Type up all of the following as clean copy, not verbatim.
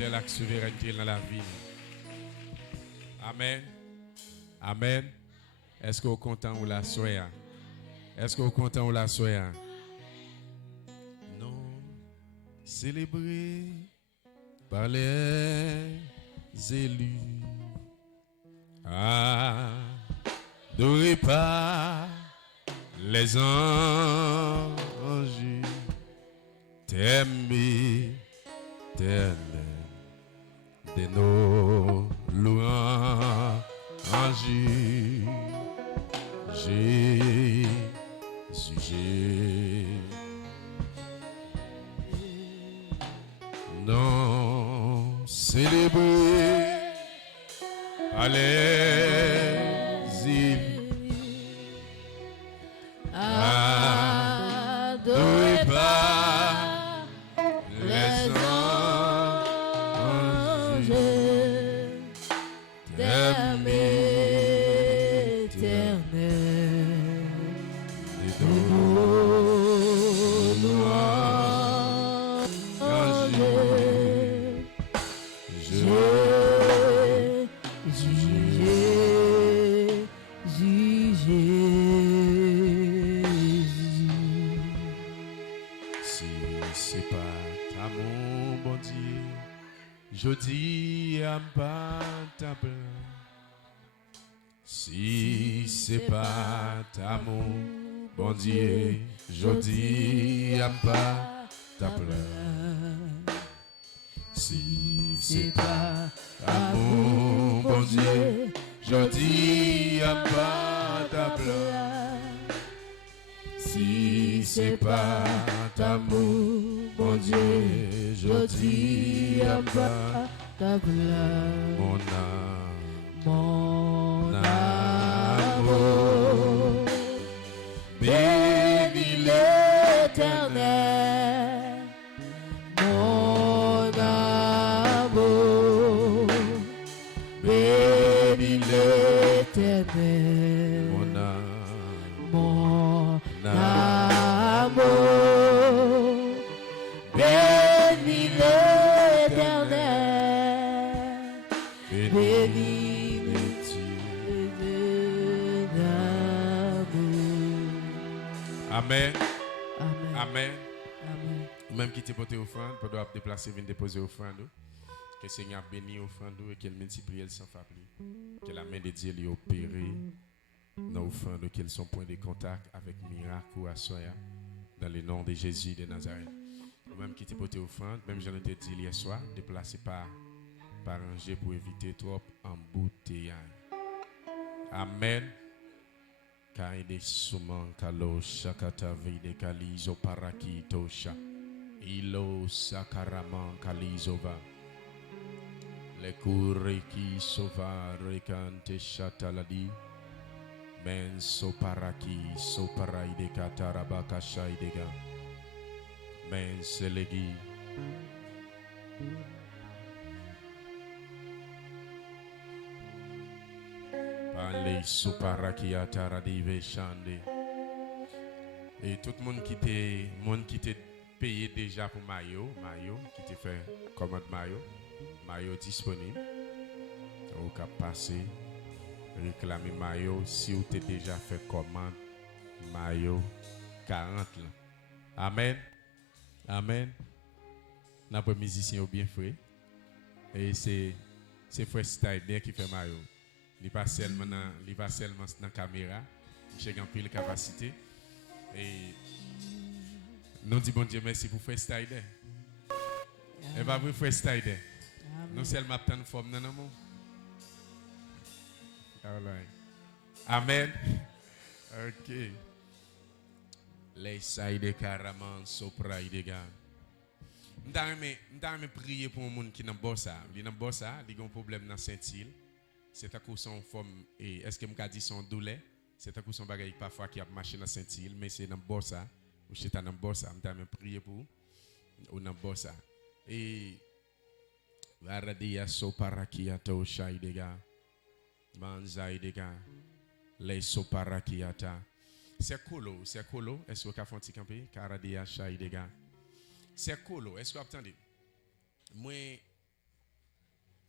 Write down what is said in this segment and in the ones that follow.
fidèle à la souveraineté dans la vie. Amen. Amen. Est-ce que vous êtes content ou la soyez? Est-ce que vous êtes content ou la soyez? Non. Célébré par les élus. Adoré par les anges. T'aimes éternel de nos louanges. Jésus, non célébré à l'exil, adoré par les anges, t'aimes éternel de nos louanges. Je dis à pas ta plein. Si c'est pas ta mon bon Dieu, je dis à pas ta plein. Si c'est pas ta mon bon Dieu, je dis à pas ta plein. Si c'est pas ta mon Dieu, je dis à pas ta gloire. Mon amour, bénis l'Éternel. Mon amour, bénis l'Éternel. Mon amour, bénis l'Éternel, bénis le Dieu d'amour. Amen. Amen. Amen. Amen. Même qui t'est porté offrande, pour doit déplacer, venir déposer offrande. Que le Seigneur bénisse offrande et qu'elle multiplie sans faiblir. Que la main de Dieu lui opère dans l'offrande, qu'elle son point de contact avec miracle ou assoya. Dans le nom de Jésus de Nazareth. Même qui t'est porté offrande, même j'en ai dit hier soir, déplacé par ranger pour éviter trop embouteillage. Amen. Kaide suman kalo shakata vide kalizo parakito sha. Ilo sakaraman kalizova. Le kureki sova rekante shataladi. Men so paraki so paraide katarabaka shaidega. Men selegi. Parle so paraki ataradive shande. Et tout le monde qui t'est payé déjà pour maillot qui t'a fait commande maillot disponible. Ou qu'à passer réclamer maillot si vous t'avez déjà fait commande maillot 40 là. Amen. Amen. N'a pas musicien bien fait. Et c'est frère Stider qui fait maillot. Il pas seulement dans la caméra, j'ai une pile capacité. Et nous disons bon Dieu merci pour frère Stider. Et pas pour frère Stider. Nous seulement attendons forme dans l'amour. Amen. OK. Les saïdes caraman sopra idega. M'dame prier pour un monde qui n'a pas ça. Il n'a pas ça, il a un problème dans Saint-Île. C'est à cause son forme et est-ce que m'ka dit son douleur? C'est à cause son bagage parfois qui a marché dans Saint-Île, mais c'est dans bossa. Ou c'est dans bossa, m'dame prier pour ou dans bossa. Et Varadia soparakia to shaidega. Manzaidega. Les soparakiata. C'est colo. Est-ce que vous avez fait un campé? Karadia shaidega. C'est colo. Est-ce que vous attendez? Moi,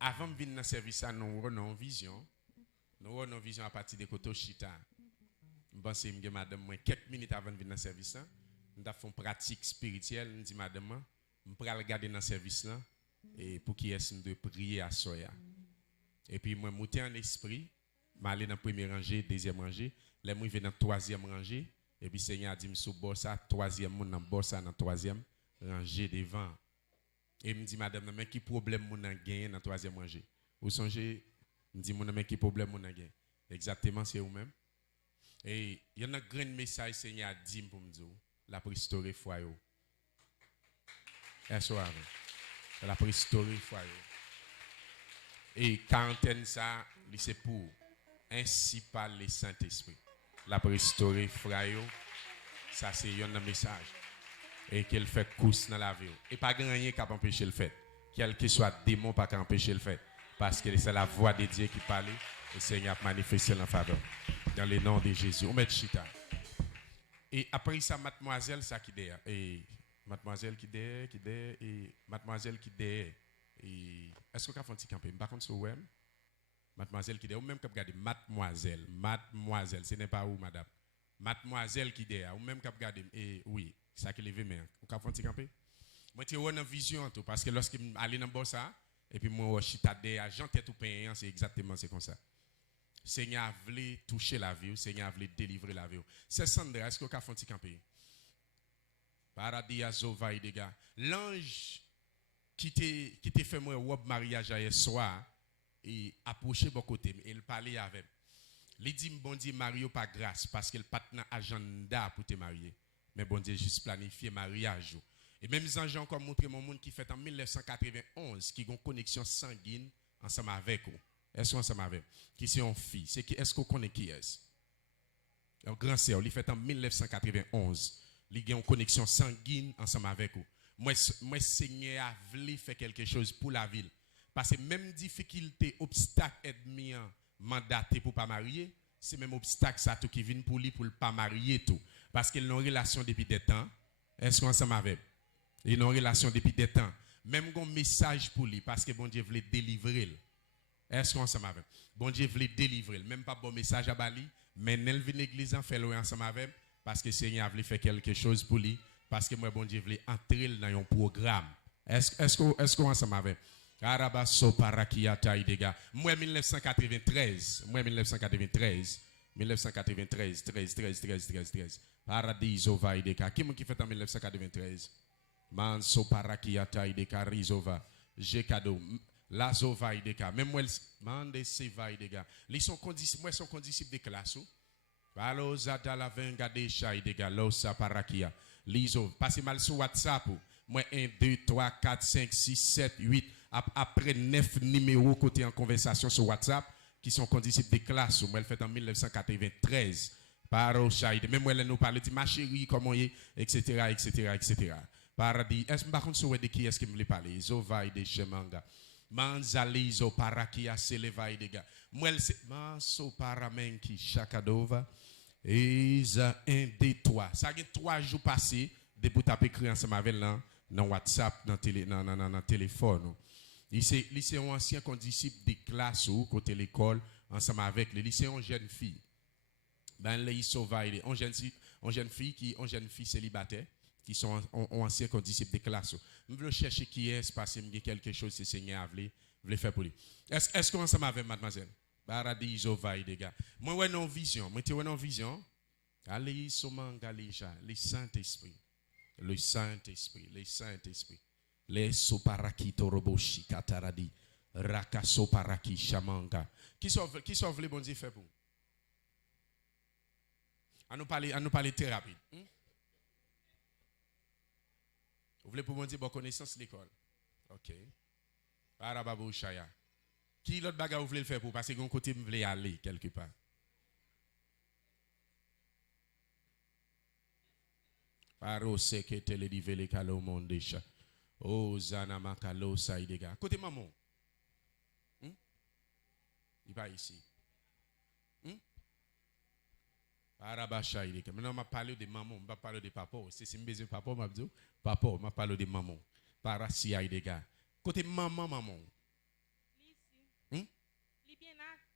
avant de venir dans le service, nous avons une vision. Nous avons une vision à partir de Koto Chita. Je pense que madame, quelques minutes avant de venir dans le service, nous avons fait une pratique spirituelle. Nous dit madame, je vais regarder dans le service là et pour qui est-ce de prier à Soya. Et puis moi, je suis en esprit, je vais aller dans la première rangée, deuxième rangée, là, je vais dans la troisième rangée, et puis le Seigneur a dit, je suis ça, troisième, je suis dans la troisième rangée devant. Et me dit, madame, mais qui problème mon a gagné dans la troisième rangée? Vous songez, me dit, mais qui problème mon a gagné? Exactement, c'est vous-même. Et il y a un grand message, Seigneur a dit pour me dire, la préhistoire foyer. Et soir, la préhistoire foyer. Et quarantaine ça, c'est pour ainsi par le Saint-Esprit. La préhistoire foyer, ça c'est un message. Et qu'elle fait course dans la vie. Et pas grand rien qui empêcher le fait. Quel que soit démon, pas empêcher le fait. Parce que c'est la voix de Dieu qui parle. Et le Seigneur a manifesté en faveur. Dans le nom de Jésus. On met chita. Et après ça, mademoiselle, ça qui est. Et mademoiselle qui est. Et mademoiselle qui est. Est-ce que vous avez un petit campé? Par contre, c'est où? Mademoiselle qui est. Ou même que vous regardez mademoiselle. Mademoiselle. Ce n'est pas où, madame. Mademoiselle qui est. Ou même que vous regardez. Et oui. Ça qui levé mais vous avez un petit campé? Moi tu as une vision tout parce que lorsque je aller dans bossa et puis moi chita derrière agent tête ou payant c'est exactement c'est comme ça. Seigneur voulait toucher la vie, Seigneur voulait délivrer la vie. C'est Sandra, est-ce que vous avez un petit campé? Paradis azova des gars. L'ange qui t'a fait moi robe mariage hier soir et approché mon côté et il parlait avec. Il dit bon Dieu Mario pas grâce parce qu'il pas dans agenda pour te marier. Mais bon Dieu, juste planifié mariage. Et même les anges ont encore montré mon monde qui fait en 1991, qui a une connexion sanguine ensemble avec vous. Est-ce qu'on ensemble avec? Qui c'est une fille? Est-ce qu'on connaît qui est? Un grand sœur, il fait en 1991. Il a une connexion sanguine ensemble avec vous. Moi, Seigneur a voulu faire quelque chose pour la ville. Parce que même difficulté, obstacle, ennemi, mandaté pour ne pas marier, c'est même obstacle ça tout qui vient pour lui pour ne pas marier tout. Parce qu'ils ont une relation depuis des temps. Est-ce qu'on s'en avec? Ils ont une relation depuis des temps. Même un message pour lui, parce que bon Dieu voulait délivrer. Est-ce qu'on s'en avec? Bon Dieu voulait délivrer. Même pas bon message à Bali, mais elle vient l'église en fait le ensemble avec, parce que le Seigneur voulait faire quelque chose pour lui, parce que moi bon Dieu voulait entrer dans un programme. Est-ce qu'on s'en avec? Arabaso parakiata idega. Moi 1993. 13. Paradiso va ideka. Qui fait en 1993? Manso parakiata ideka rizova. Jekado. Lazova ideka. Même moi, mande se va idega. Ils sont condisciples de classe. Palo zada la venga de cha idega. Losa parakia. Liso. Passez mal sur WhatsApp. Moi 1, 2, 3, 4, 5, 6, 7, 8. Après 9 numéros côté en conversation sur WhatsApp qui sont condisciples de classe. Moi, elle fait en 1993. Par Ochaïd. Même moi, elle nous parle de ma chérie, comment est, etc. Paradis. Est-ce que par contre, de qui est-ce que me parler? Zovaï de Chemanga. Manzalizo parakia selevaï de gars. Moi, elle c'est Manso paramenki chakadova. Isa 1, 2, 3. Ça fait 3 jours passés depuis que tu as écrit ensemble avec là, dans WhatsApp, dans téléphone. C'est un ancien condisciple de classe ou côté l'école ensemble avec les lycéens jeunes filles. Ben les sauvages, on jeune fille célibataire qui sont anciens condisciples de classe. Je veux chercher qui est parce que quelque chose que Seigneur voulait faire pour lui. Est-ce qu'on ensemble avec mademoiselle? Paradis sauvages des gars. Moi ouais non vision, moi tu ouais non vision. Allez somanga le Saint-Esprit. Le Saint-Esprit. Les soparaki toroboshi kataradi raka soparaki shamanga qui sont les bon Dieu fait pour à nous parler très rapide. Vous voulez pour bon Dieu bonne connaissance l'école. OK. Arababou chaya. Qui l'autre bagarre vous voulez le faire pour parce que un côté vous voulez aller quelque part. Paro seke tele divele kalo mondesha. Oh, Zana Makalo Saïdega. Côté maman. Il va ici. Arabacha Idega. Maintenant, on m'a parlé de maman. On va parler de papa. C'est si je besoin de papa, m'a dit. Papa, on m'a parlé de maman. Parasia Idega. Côté maman.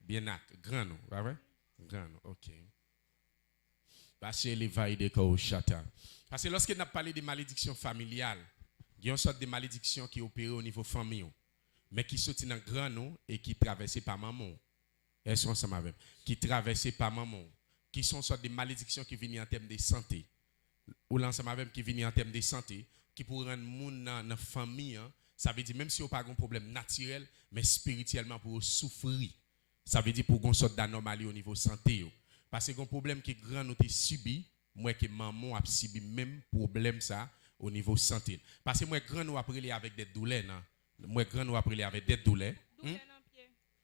Bien grand nom, pas vrai? Grand nom, ok. Parce que les vailles de Kouchata. Parce que lorsque nous avons parlé de malédictions familiales, il y a une sorte de malédiction qui opère au niveau famille, mais qui sortit dans grand nom et qui traversée par maman. Est-ce qu'on s'en avec? Qui traversée par maman. Qui sont sortes de malédictions qui viennent en termes de santé. Ou l'ensemble avec qui viennent en termes de santé, qui pour rendre monde dans la famille, ça veut dire même si on n'a pas un problème naturel, mais spirituellement pour souffrir. Ça veut dire pour une sorte d'anomalie au niveau santé. Parce que un problème qui est grand nous subi, moi que maman a subi même problème ça au niveau santé. Parce que moi grand nous après avec des douleurs non. Moi grand nous après avec des douleurs.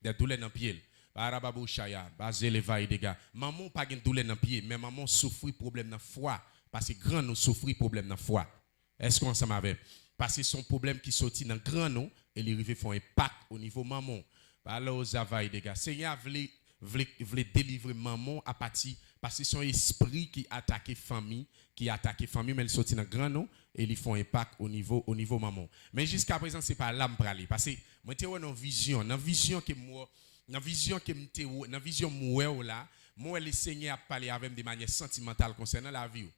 Des douleurs dans pied. Barababou chaya, bazele vai des gars. Maman pas de douleur dans pied, mais maman souffre problème dans foie parce que grand nous souffre problème dans foie. Est-ce qu'on s'en avec? Parce que son problème qui sorti dans grand nous et il arrive font impact au niveau maman. Alors zavai des gars. Seigneur voulait délivrer maman à partir parce que son esprit qui attaque famille, mais il sorti dans grand nom et ils font impact au niveau maman. Mais jusqu'à présent c'est pas là me praler parce que moi t'ai une vision, dans vision moi là, moi le Seigneur a parlé avec de manière sentimentale concernant la vie.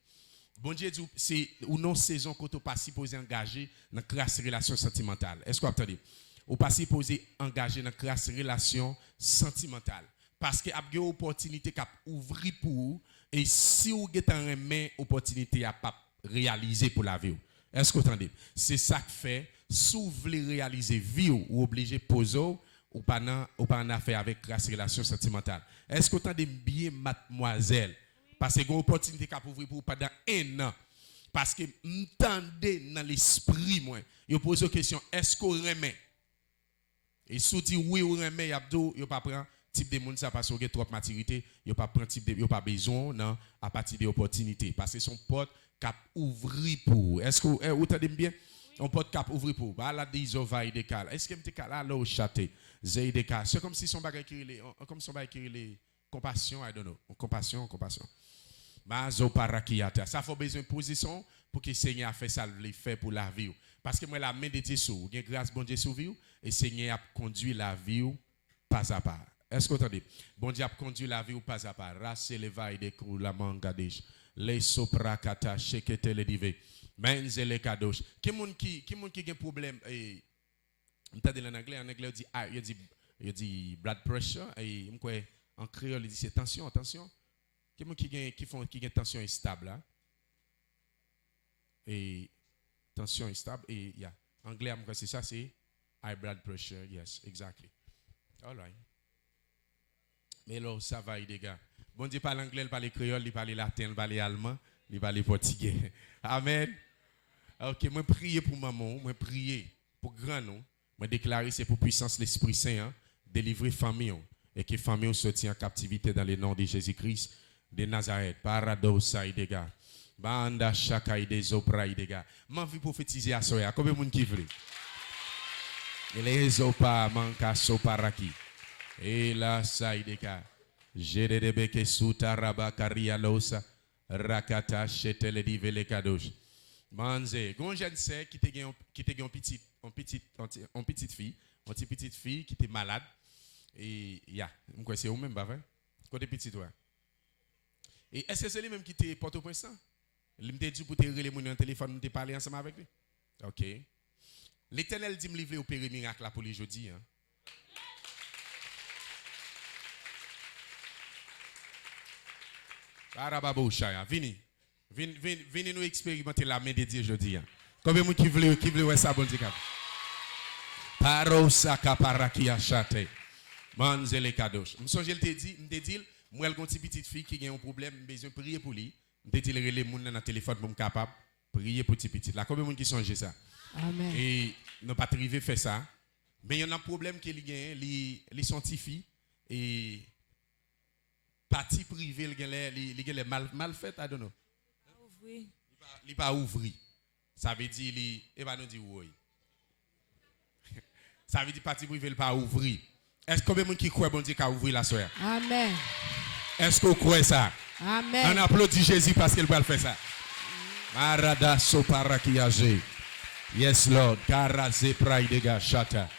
Bon Dieu dit c'est ou non saison qu'on pas supposé engager dans classe relation sentimentale. Est-ce que vous entendez? Ou pas supposé engager dans classe relation sentimentale. Parce que y a une opportunité qui ouvrir pour vous et si vous avez une opportunité à pas réaliser pour la vie. Est-ce que vous entendez? C'est ça qui fait si vous voulez réaliser vie ou obligé poser ou pas en affaire avec la relation sentimentale. Est-ce que vous entendez bien mademoiselle? Parce que vous avez une opportunité qui ouvrir pour vous pendant un an. Parce que vous entendez dans l'esprit moi, vous posez la question est-ce que vous remet? Et si vous dites oui ou remet, vous ne pas prendre type de monde ça parce que trop maturité, yo pas prendre type de yo pas besoin non à partir des opportunités parce que son porte cap ouvrir pour. Est-ce que vous entendez bien? On porte cap ouvrir pour. Bah là des ovailles de cal. Est-ce que me te là au châté, zay de cal. C'est comme si son bagage qui comme son bagage qui compassion, I don't know. Compassion. Mazo parakiata. Ça faut besoin de position pour que Seigneur a fait ça le fait pour la vie. Parce que moi la main de Dieu sur, gain grâce bon Dieu sur vie et Seigneur a conduit la vie pas à pas. Est-ce que vous entendez? Bon Dieu a conduit la vie ou pas à pas. Rasse les vailles de kou la mangadej. Les soprakata shekete le dive. Menze le kadosh. Qui moun qui a problème et m'entendez en anglais il dit blood pressure et en créole il dit c'est tension. Qui moun qui a tension instable là? Et tension instable et yeah. Anglais c'est ça c'est high blood pressure. Yes, exactly. All right. Mais là, ça va, les gars. Bon Dieu parle anglais, il parle créole, il parle latin, il parle allemand, il parle portugais. Amen. Ok, moi prier pour maman, moi prier pour grand nom, moi déclarer c'est pour puissance l'Esprit Saint, délivrer famille et que famille sortit en captivité dans le nom de Jésus-Christ de Nazareth. Paradoxa, les gars. Banda chaka des opra, les gars. M'en vie prophétiser à soya. Combien de monde qui veut? Les opa manka soparaki. Et là, ça y est, Jedebeke suta rabakaria losa, rakata chetele divele kadosh. Manze, gon jeune sœur qui était une petite fille qui était malade. Et ya, m'quoi c'est ou même, bah vrai? Côté petit toi. Et est-ce que c'est lui même qui était Port-au-Prince? Il m'a dit pour te relayer mon téléphone, nous parler ensemble avec lui. OK. L'Éternel dit me livrer au périmètre miracle là pour les jeudi, hein. Arababouchaya, venez nous expérimenter la main de Dieu aujourd'hui. Combien de qui veulent ça bon Dieu? Parosaka parakia chate. Manzele kadosh. M'songe te dit, moi elle gonti petite fille qui a un problème, besoin prier pour lui. Me dit les moun dans téléphone pour me capable prier pour petite. Là combien de qui songe ça? Amen. Et n'a pas arrivé faire ça. Mais il y a un problème qui gagne les scientifiques et partie privée, il est mal fait, I don't know. Il pas ouvrir. Ça veut dire, il va nous dire oui. Ça veut dire partie privée, il pas ouvrir. Est-ce que combien de gens qui croient bon Dieu qu'a ouvrir la soeur? Amen. Est-ce que vous croyez ça? Amen. On applaudit Jésus parce qu'il va le faire ça. Marada soparakiaje. Yes Lord. Karaze praidega shata.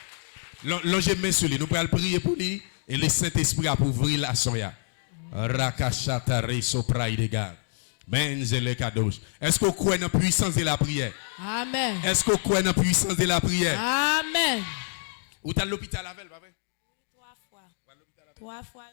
L'on j'ai mis sur lui. Nous pouvons prier pour lui. Et le Saint-Esprit a pour ouvrir la soya. Rakashata resopra idega. Menzele kadosh. Est-ce que vous croyez dans la puissance de la prière? Amen. Est-ce que vous croyez dans la puissance de la prière? Amen. Ou t'as l'hôpital avec, papa? 3 fois.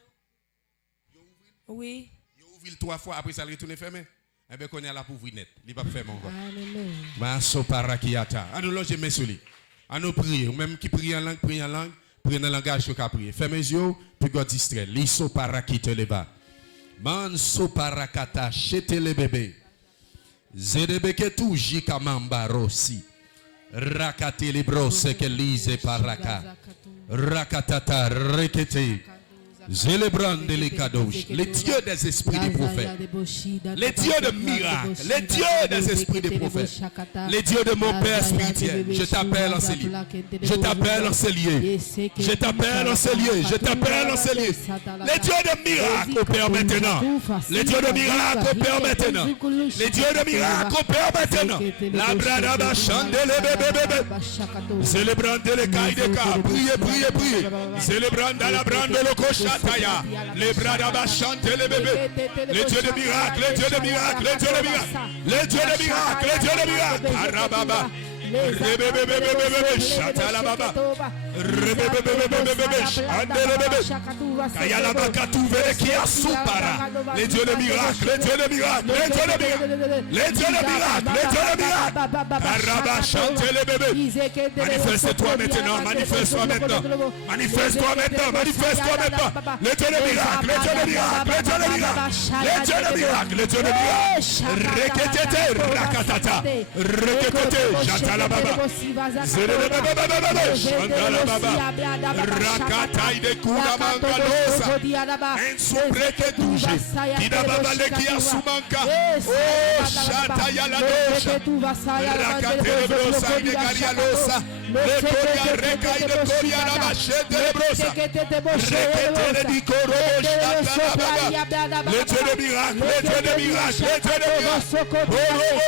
Oui. Vous ouvrez 3 fois, après ça, le retourne fermé. Eh bien, qu'on est là pour ouvrir net. Il va pas faire mon gars. Alléluia. Maso parakiata. À nous loger mes souliers. À nous prier. Ou même qui prie en langue, prie en langue. Prenez le langage que vous priez. Fermez les yeux, puis God distrait. Liso parakite le bas. Manso parakata, chete le bébé. Zedebeke tu jikamamba rossi. Rakate le brose que lise paraka. Rakatata rekete. Zélébrande les cadeaux, les dieux des esprits des prophètes, les dieux de miracles, les dieux des esprits des prophètes, les dieux de mon Père spirituel. Je t'appelle en ces lieux. Je t'appelle en ces lieux. Je t'appelle en ces lieux. Je t'appelle en ces lieux. Les dieux de miracles opèrent maintenant. Les dieux de miracles opèrent maintenant. Les dieux de miracles opèrent maintenant. La bradaba chande les bébés. Zélébrande les cailles de cas. Priez, priez, priez. Zélébrande la brande le cochon. Les bras d'Abba chantent les bébés. Les dieux de miracles, les dieux de miracles, les dieux de miracles, les dieux de miracles, les dieux de miracles. Arababa. Rebebebebebebe, chatalababa. Rebebebebebebe, chandelebebe. Kayalabakatouve qui a soupara. Les dieux de miracles, les dieux de miracles, les dieux de miracles, les dieux de miracles, les dieux de miracles. Araba chante les bébés. Manifeste-toi maintenant, manifeste-toi maintenant. Manifeste-toi maintenant, manifeste-toi maintenant. Les dieux de miracles, les dieux de miracles, les dieux de miracles, les dieux de miracles, les dieux de miracles. Reketete, rakatata. Reketete, jatala. Rakatai de Kura Mangalosa. En supreke tuje. Kida babale kia sumanka. Oh, Shataya la doja. Rakate de brosa de Garialosa. Le Koria reka de Koria la machete de brosa. Rekete de Dikoro. Les dieux de miracle, les dieux de miracle, les dieux de miracle. Oh,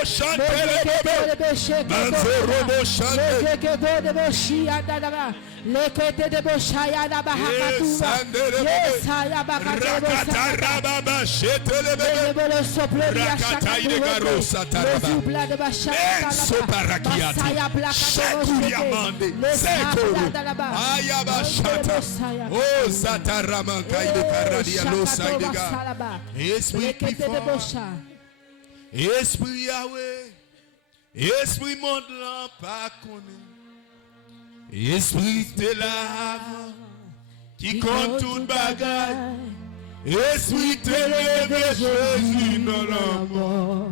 chante le bébé. Robo chante. Lekete de boshaya na bahakatuba. Yesaya Rakata rababa chete le bébé. Rakata de garosa taraba. Soparakiati. Shekuriamande. Sekuru. Ayaba chata. Oh sataramanka de karadia lo saidega. Esprit plus fort. Esprit Yahweh. Esprit monde là pas connu. Esprit de l'âme qui compte toute bagaille. Esprit de Jésus dans la mort.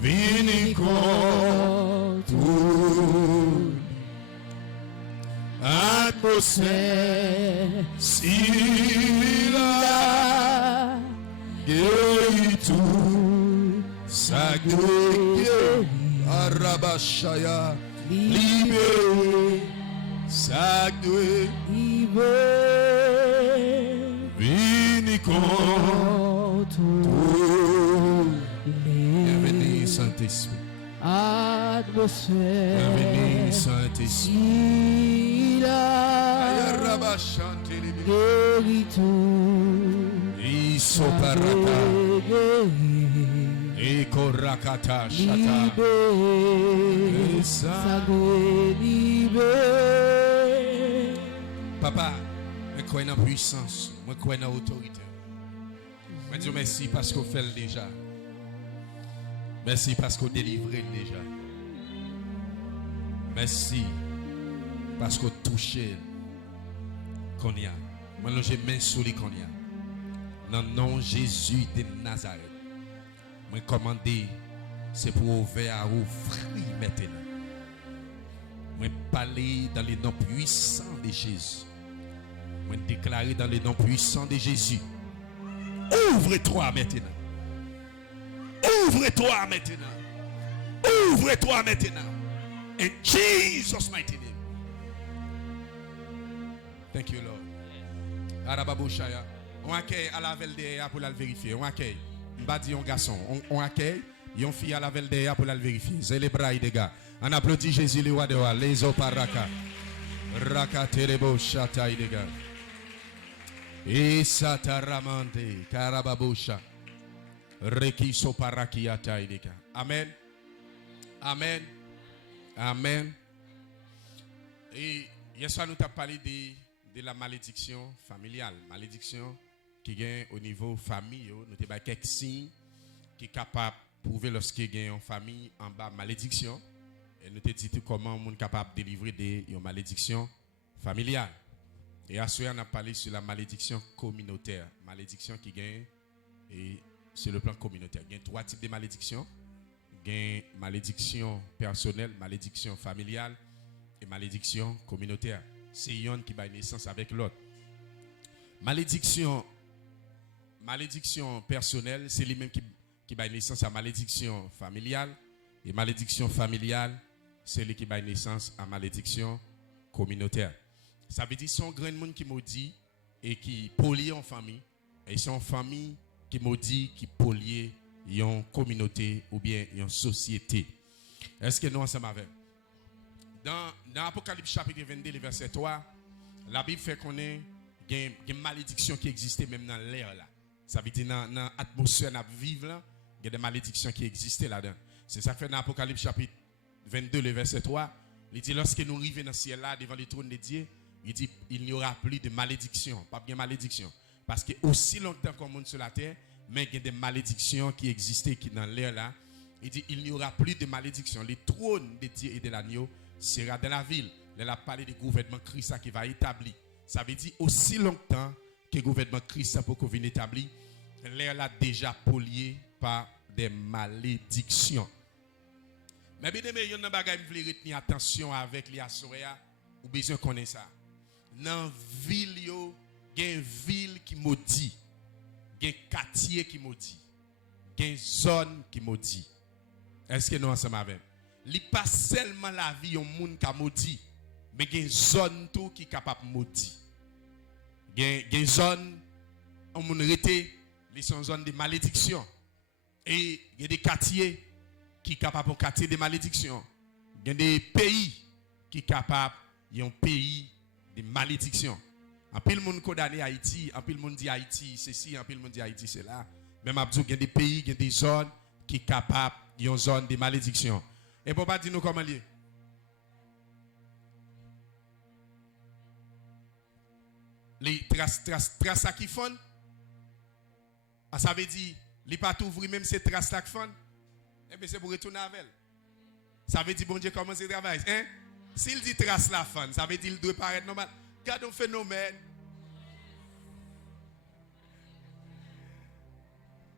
Vini contre toute atmosphère. Si la guérit tout sacré. Arabashaya, libéré, sacré, libéré, vini contre. Bienvenue Saint-Esprit. Atmosphère. Bienvenue Saint-Esprit. Arabashante, libéré tout. Isoparata. Eko rakata shata. Papa, je crois dans la puissance, je crois dans l'autorité. Je dis merci parce qu'on fait déjà. Merci parce qu'on délivre déjà. Merci parce qu'on touche qu'on y a. Moi, j'ai main sur les qu'on y a. Dans le nom de Jésus de Nazareth. Moi commandé, c'est pour ouvrir à ouvrir maintenant. Moi parler dans les noms puissants de Jésus. Moi déclarer dans les noms puissants de Jésus. Ouvre-toi maintenant. Ouvre-toi maintenant. Ouvre-toi maintenant. In Jesus' mighty name. Thank you, Lord. Arababushaya. On accueille à la VLDA pour la vérifier. On accueille. On va dire un garçon. On accueille. Une fille à la VLDA pour la vérifier. C'est les bras des gars. On applaudit Jésus, le roi de roi. Les oparaka. Raka terebo shata des gars. Et sataramante karababosha. Reki soparakiata ideka. Amen. Amen. Amen. Et hier soir, nous avons parlé de la malédiction familiale. Malédiction qui gagne au niveau famille. Nous avons quelques signes qui sont capables de prouver lorsqu'il y a une famille en bas malédiction. Et nous avons dit comment on est capable de délivrer des malédictions familiales. Et à ce moment, on a parlé sur la malédiction communautaire. Malédiction qui gagne et sur le plan communautaire. Il y a 3 types de malédictions. Il y a malédiction personnelle, malédiction familiale et malédiction communautaire. C'est une qui va naissance avec l'autre. Malédiction personnelle, c'est lui-même qui va naissance à malédiction familiale. Et malédiction familiale, c'est lui qui va naissance à malédiction communautaire. Ça veut dire son grand monde qui maudit et qui polie en famille. Et son famille qui maudit, qui polie une communauté ou bien une société. Est-ce que nous ensemble avec? Dans Apocalypse chapitre 22, le verset 3, la Bible fait qu'on ait une malédiction qui existait même dans l'air là. Ça veut dire dans l'atmosphère où nous vivons là, il y a des malédictions qui existaient là-dedans. C'est ça que fait dans Apocalypse chapitre 22, le verset 3. Il dit lorsque nous arrivons dans le ciel là, devant le trône de Dieu, il dit il n'y aura plus de malédiction. Pas de malédiction. Parce que aussi longtemps qu'on monte sur la terre, mais il y a des malédictions qui existaient qui dans l'air là. Il dit il n'y aura plus de malédiction. Le trône de Dieu et de l'agneau sera dans la ville. Elle a parlé du gouvernement Christ qui va établir. Ça veut dire aussi longtemps que le gouvernement Christ pour qu'on vienne établir, l'air là déjà pollué par des malédictions. Mais bien aimé, il y a un bagage qui veut retenir attention avec les Assoria, ou besoin qu'on ait ça. Dans la ville, il y a une ville qui maudit. Il y a un quartier qui maudit. Il y a une zone qui maudit. Est-ce que nous ensemble avec? Il n'y a pas seulement la vie de monde qui a maudit, mais il y a une zone tout qui est capable de maudit. Il y a une zone où on rete, c'est une zone de malédiction. Et il y a des quartiers qui sont capables de quartier de malédiction. Il y a des pays qui sont capables, il y a un pays de malédiction. En plus, le monde condamné Haïti, en plus, le monde dit Haïti, c'est ci, en plus, le monde dit Haïti, c'est là. Même il y a des pays, il y a des zones qui sont capables, il y a une zone de malédiction. Et pour pas dire nous comment lier. Les traces qui font, ça veut dire, les pas ouvrir même ces traces qui font, et bien c'est pour retourner avec elle. Ça veut dire, bon Dieu, comment c'est travail. Hein? S'il dit trace la fun, ça veut dire qu'il doit paraître normal. Regarde un phénomène.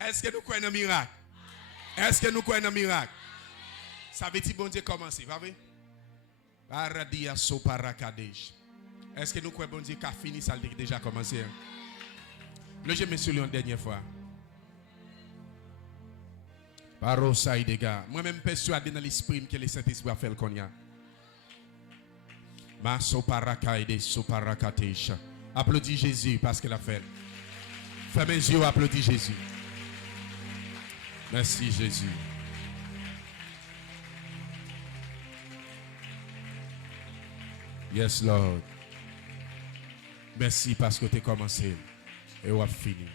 Est-ce que nous croyons un miracle? Est-ce que nous croyons un miracle? Ça veut dire bon Dieu commencer, pas vrai? Aradia soparakadesh. Est-ce que nous croyons bon Dieu qu'a fini ça a déjà commencé? Le je me suis une dernière fois. Parosa et dégâts. Moi-même persuadé dans l'esprit que le Saint-Esprit a fait le cognac. Ma soparakaide soparakatesh. Applaudis Jésus parce qu'il a fait. Fermez les yeux, applaudis Jésus. Merci Jésus. Yes, Lord. Merci parce que tu as commencé et tu as fini.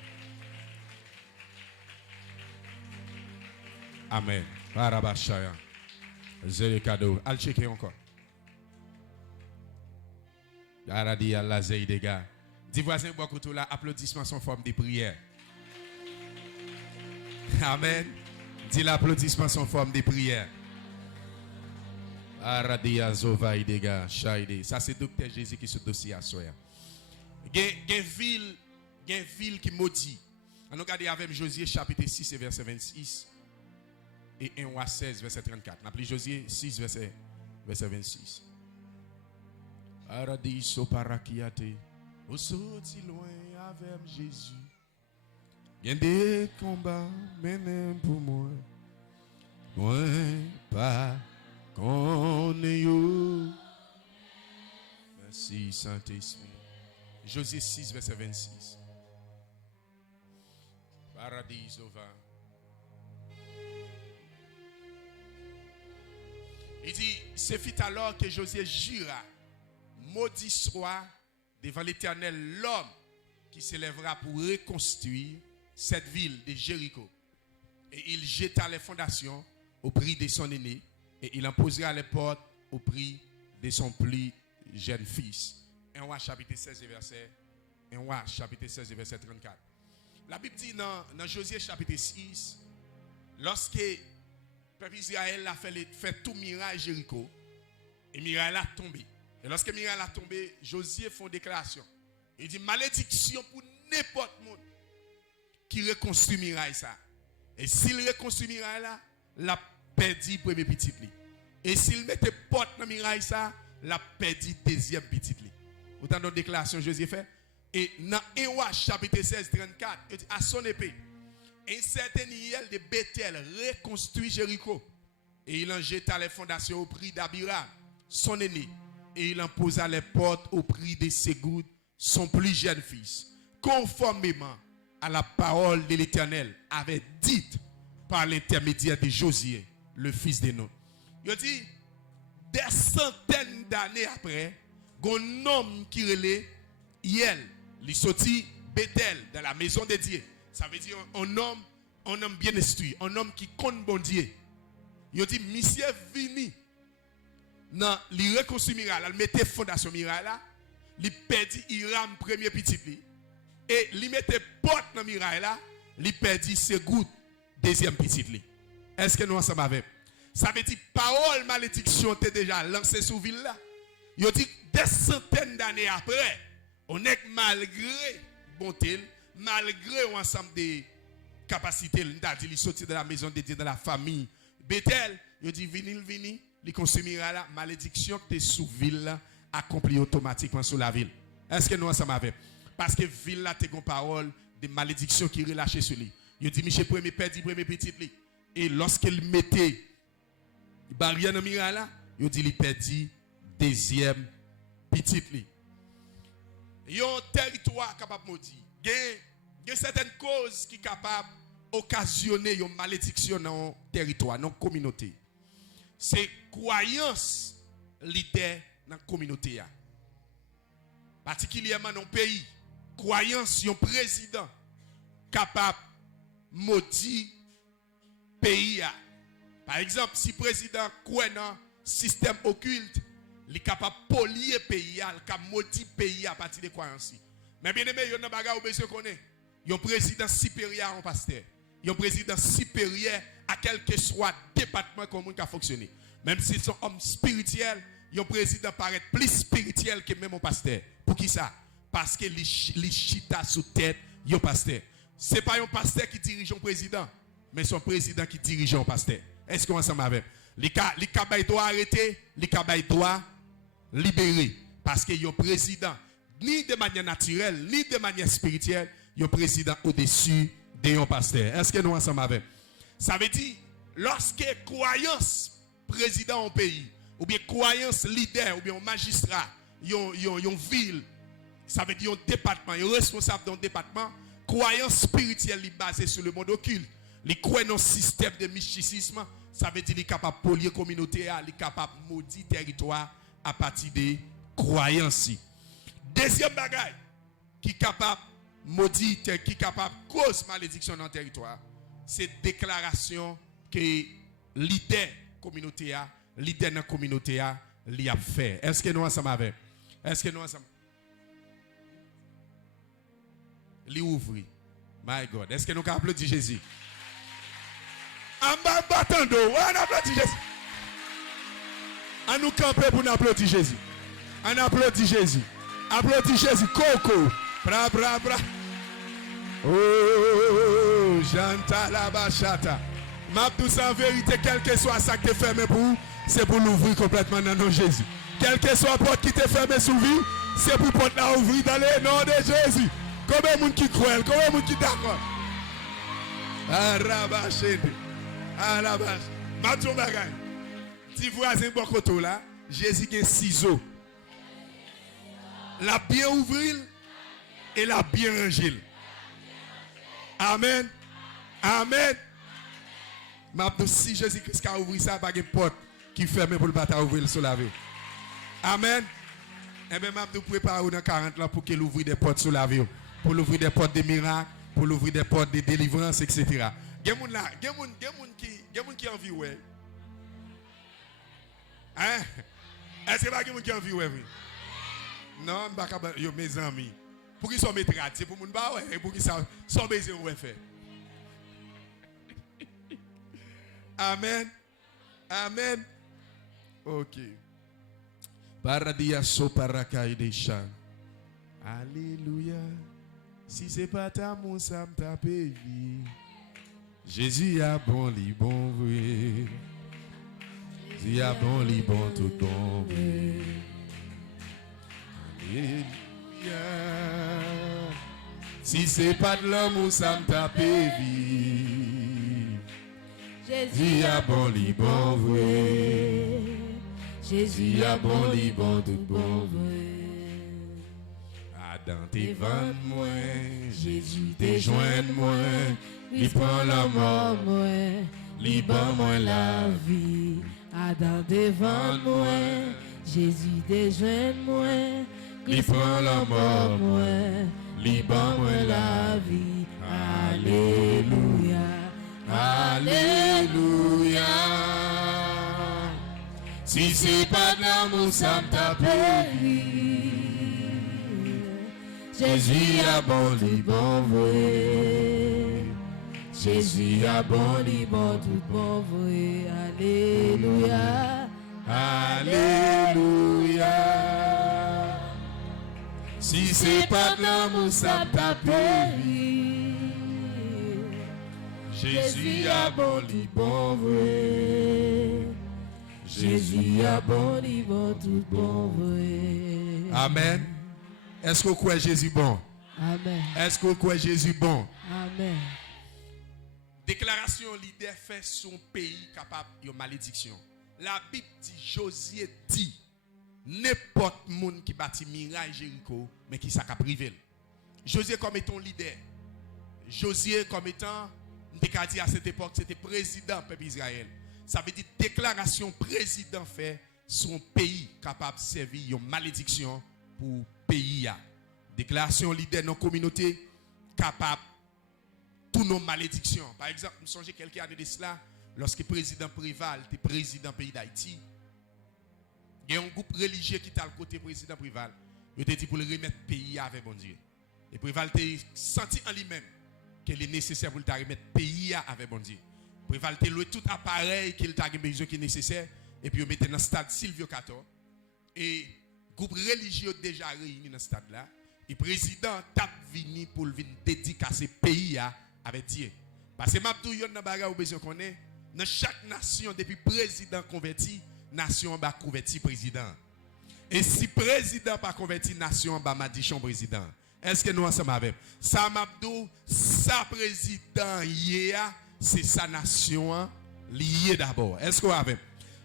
Amen. Barabashaya. C'est le cadeau. Allez checker encore. Yaradi Allah Zeidega. Dis voisin beaucoup tout là. Applaudissements sont forme de prière. Amen. Dis l'applaudissement sont forme de prière. Aradia Zova Idega Shaide. Ça c'est docteur Jésus qui se dossier à soi. Il y a une ville qui maudit. On regarde avec Josué chapitre 6 verset 26 et 1 roi 16 verset 34. On appelle Josué 6 verset 26. Aradi soparakiate. Au sorti loin avec Jésus. Il y a des combats menés pour moi. Moi pas qu'on est où. Merci Saint-Esprit. Josué 6 verset 26. Paradis over. Il dit, c'est fit alors que Josué jura, maudit soit devant l'Éternel l'homme qui s'élèvera pour reconstruire cette ville de Jéricho. Et il jeta les fondations au prix de son aîné, et il en posera les portes au prix de son plus jeune fils. 1 Roi chapitre 16 verset 34. La Bible dit dans Josué chapitre 6, lorsque le peuple Israël a fait tout miracle Jéricho, et miracle a tombé. Et lorsque miracle a tombé, Josué fait une déclaration. Il dit malédiction pour n'importe monde qui reconstruit miracle ça. Et s'il reconstruit miracle là, la perdu premier petit li. Et s'il mettait porte dans miracle ça, la perdu deuxième petit li. Autant de déclaration Josué fait. Et dans 1 Roi chapitre 16 34, il dit à son épée, un certain Hiel de Bethel reconstruit Jéricho. Et il en jeta les fondations au prix d'Abiram, son aîné. Et il en posa les portes au prix de Ségoud, son plus jeune fils, conformément à la parole de l'Éternel avait dite par l'intermédiaire de Josué, le fils de Nun. Il dit, des centaines d'années après, un homme qui relait Hiel, il sortit Bethel dans la maison de Dieu. Ça veut dire un homme bien instruit, un homme qui compte bon Dieu. Il dit, monsieur vini dans le reconstruit miracle, il mettait fondation miracle là, il perdit Hiram premier petit li, et il mettait porte dans miracle là, il perdit Ségoud deuxième petit li. Est-ce que nous ensemble avec? Ça veut dire parole malédiction était déjà lancée sur ville là. Il dit des centaines d'années après, on est malgré bonté, malgré un ensemble de capacités, il sorti de la maison de Dieu, de la famille Bethel, il dit vini, il consumera la malédiction que sous ville accomplie automatiquement sur la ville. Est-ce que nous ensemble avec? Parce que ville là te une parole de malédiction qui relâchée sur lui. Il dit Michel premier perdu premier petit li. Et lorsqu'il mettait barrière dans miracle là, il dit il perdu deuxième petit li. Il y a un territoire capable maudit. Il y a certaines causes qui sont capables d'occasionner une malédiction dans un territoire, dans une communauté. C'est croyance leader dans la communauté. Particulièrement dans le pays. Croyance, un président capable de maudire le pays. Par exemple, si le président croit dans un système occulte, il est capable de polier le pays, il est capable de maudire le pays à partir de croyances. Mais bien aimé, il y a un bagage où vous connaissez. Il y a un président supérieur en pasteur. Il y a un président supérieur à quel que soit le département comment il a fonctionné. Même s'ils sont hommes spirituels, il y a un président paraît plus spirituel que même un pasteur. Pour qui ça? Parce que les chita sous tête, il y a un pasteur. Ce n'est pas un pasteur qui dirige un président, mais c'est un président qui dirige un pasteur. Est-ce qu'on est ensemble avec? Les cabas doivent arrêter, les cabas doivent libérer. Parce qu'il y a un président, ni de manière naturelle, ni de manière spirituelle, il y a un président au-dessus d'un pasteur. Est-ce que nous ensemble avec? Ça veut dire, lorsque croyance président au pays, ou bien croyance leader, ou bien magistrat, une ville, ça veut dire un département, un responsable d'un département, croyance spirituelle basée sur le monde occulte. Les croyants dans système de mysticisme, ça veut dire qu'il est capable de polier la communauté, il est capable de maudire le territoire à partir des croyances. Deuxième bagaille qui est capable de maudire, qui est capable de cause malédiction dans le territoire, c'est déclaration que leader communauté a, leader dans la communauté a, li a fait. Est-ce que nous ensemble avec? Est-ce que nous ensemble? Li ouvri. My God. Est-ce que nous pouvons applaudir Jésus? En bas battando, on applaudit Jésus. On nous camper pour nous applaudir Jésus. On applaudit Jésus. Applaudis Jésus. Coco. Bra bra bra. Oh, j'entends la bachata. M'a tous en vérité, quel que soit ça qui est fermé pour vous, c'est pour l'ouvrir complètement dans le nom de Jésus. Quel que soit la porte qui est fermée sous vie, c'est pour porte la ouvrir dans le nom de Jésus. Combien de monde qui croit, combien de monde qui d'accord? Arabachede. Arabach. Matou bagay. Ti voisin bon côté là, Jésus a un ciseau. La bien ouvrir et la bien ranger. Amen. Amen. Si Jésus-Christ a ouvert ça, pas de porte qui ferme pour le bataille ouvrir sur la vie. Amen. Et bien, je prépare dans 40 ans pour qu'il ouvre des portes sur la vie. pour l'ouvrir des portes de miracles, pour l'ouvrir des portes de délivrance, etc. Il y a des gens qui envie, ouais. Hein? Est-ce que pas des gens qui envie, ouais? Non, mes amis. Pour qu'ils soient métrades, c'est pour mon bah ouais, pour qu'ils soient baiser, ouais, fait. Amen. Amen. Ok. Paradia so parakai de chan. Alléluia. Si c'est pas ta mon ça m't'a payé. Jésus a bon li bon vrai. Jésus a bon li bon tout bon vrai. Alléluia. Si c'est pas de l'homme ça m't'a payé. Jésus a bon li bon vrai. Jésus a bon li bon tout bon vrai. Adam t'es vent moi, Jésus t'es joint moi. Il prend la mort moi, il bat moi la vie. Adam devant moi, Jésus t'es joint moi. Il prend la mort moi, il bat moi la vie. Alléluia. Alléluia. Si c'est pas de l'amour, ça me payé. Jésus a bon li bon vrai. Jésus a bon li bon tout bon vrai. Alléluia. Alléluia. Si c'est pas de l'amour, ça me payé. Jésus a bon li bon vrai. Jésus a bon li bon tout bon vrai. Amen. Est-ce que vous croyez Jésus bon? Amen. Est-ce que vous croyez Jésus bon? Amen. Déclaration leader fait son pays capable de malédiction. La Bible dit, Josué dit, n'importe monde qui bâtit miraille Jéricho, mais qui s'est privé. Josué comme étant leader. Josué comme étant, on dit à cette époque, c'était président du peuple Israël. Ça veut dire déclaration président fait son pays capable de servir une malédiction pour pays. Déclaration leader dans la communauté capable de toutes nos malédictions. Par exemple, nous songeons quelques années de cela, lorsque le président Préval était président du pays d'Haïti, il y a un groupe religieux qui était à côté du président Préval. Il était dit pour le remettre le pays avec bon Dieu. Et Préval était senti en lui-même qu'il est nécessaire pour le remettre le pays avec bon Dieu. Préval était loué tout appareil qu'il a besoin qui est nécessaire. Et puis il mettait dans le stade Silvio Cator. Et le groupe religieux déjà réuni dans ce stade-là. Et le président t'a venu pour venir dédicacer le pays avec Dieu. Parce que Mabdou yon nan baga ou besoin qu'on est. Dans chaque nation, depuis président converti, nation va converti président. Et si président pas converti, nation va madichon président. Est-ce que nous ensemble avec? Ça Mabdou, sa président hier, c'est sa nation liée d'abord. Est-ce qu'on avec?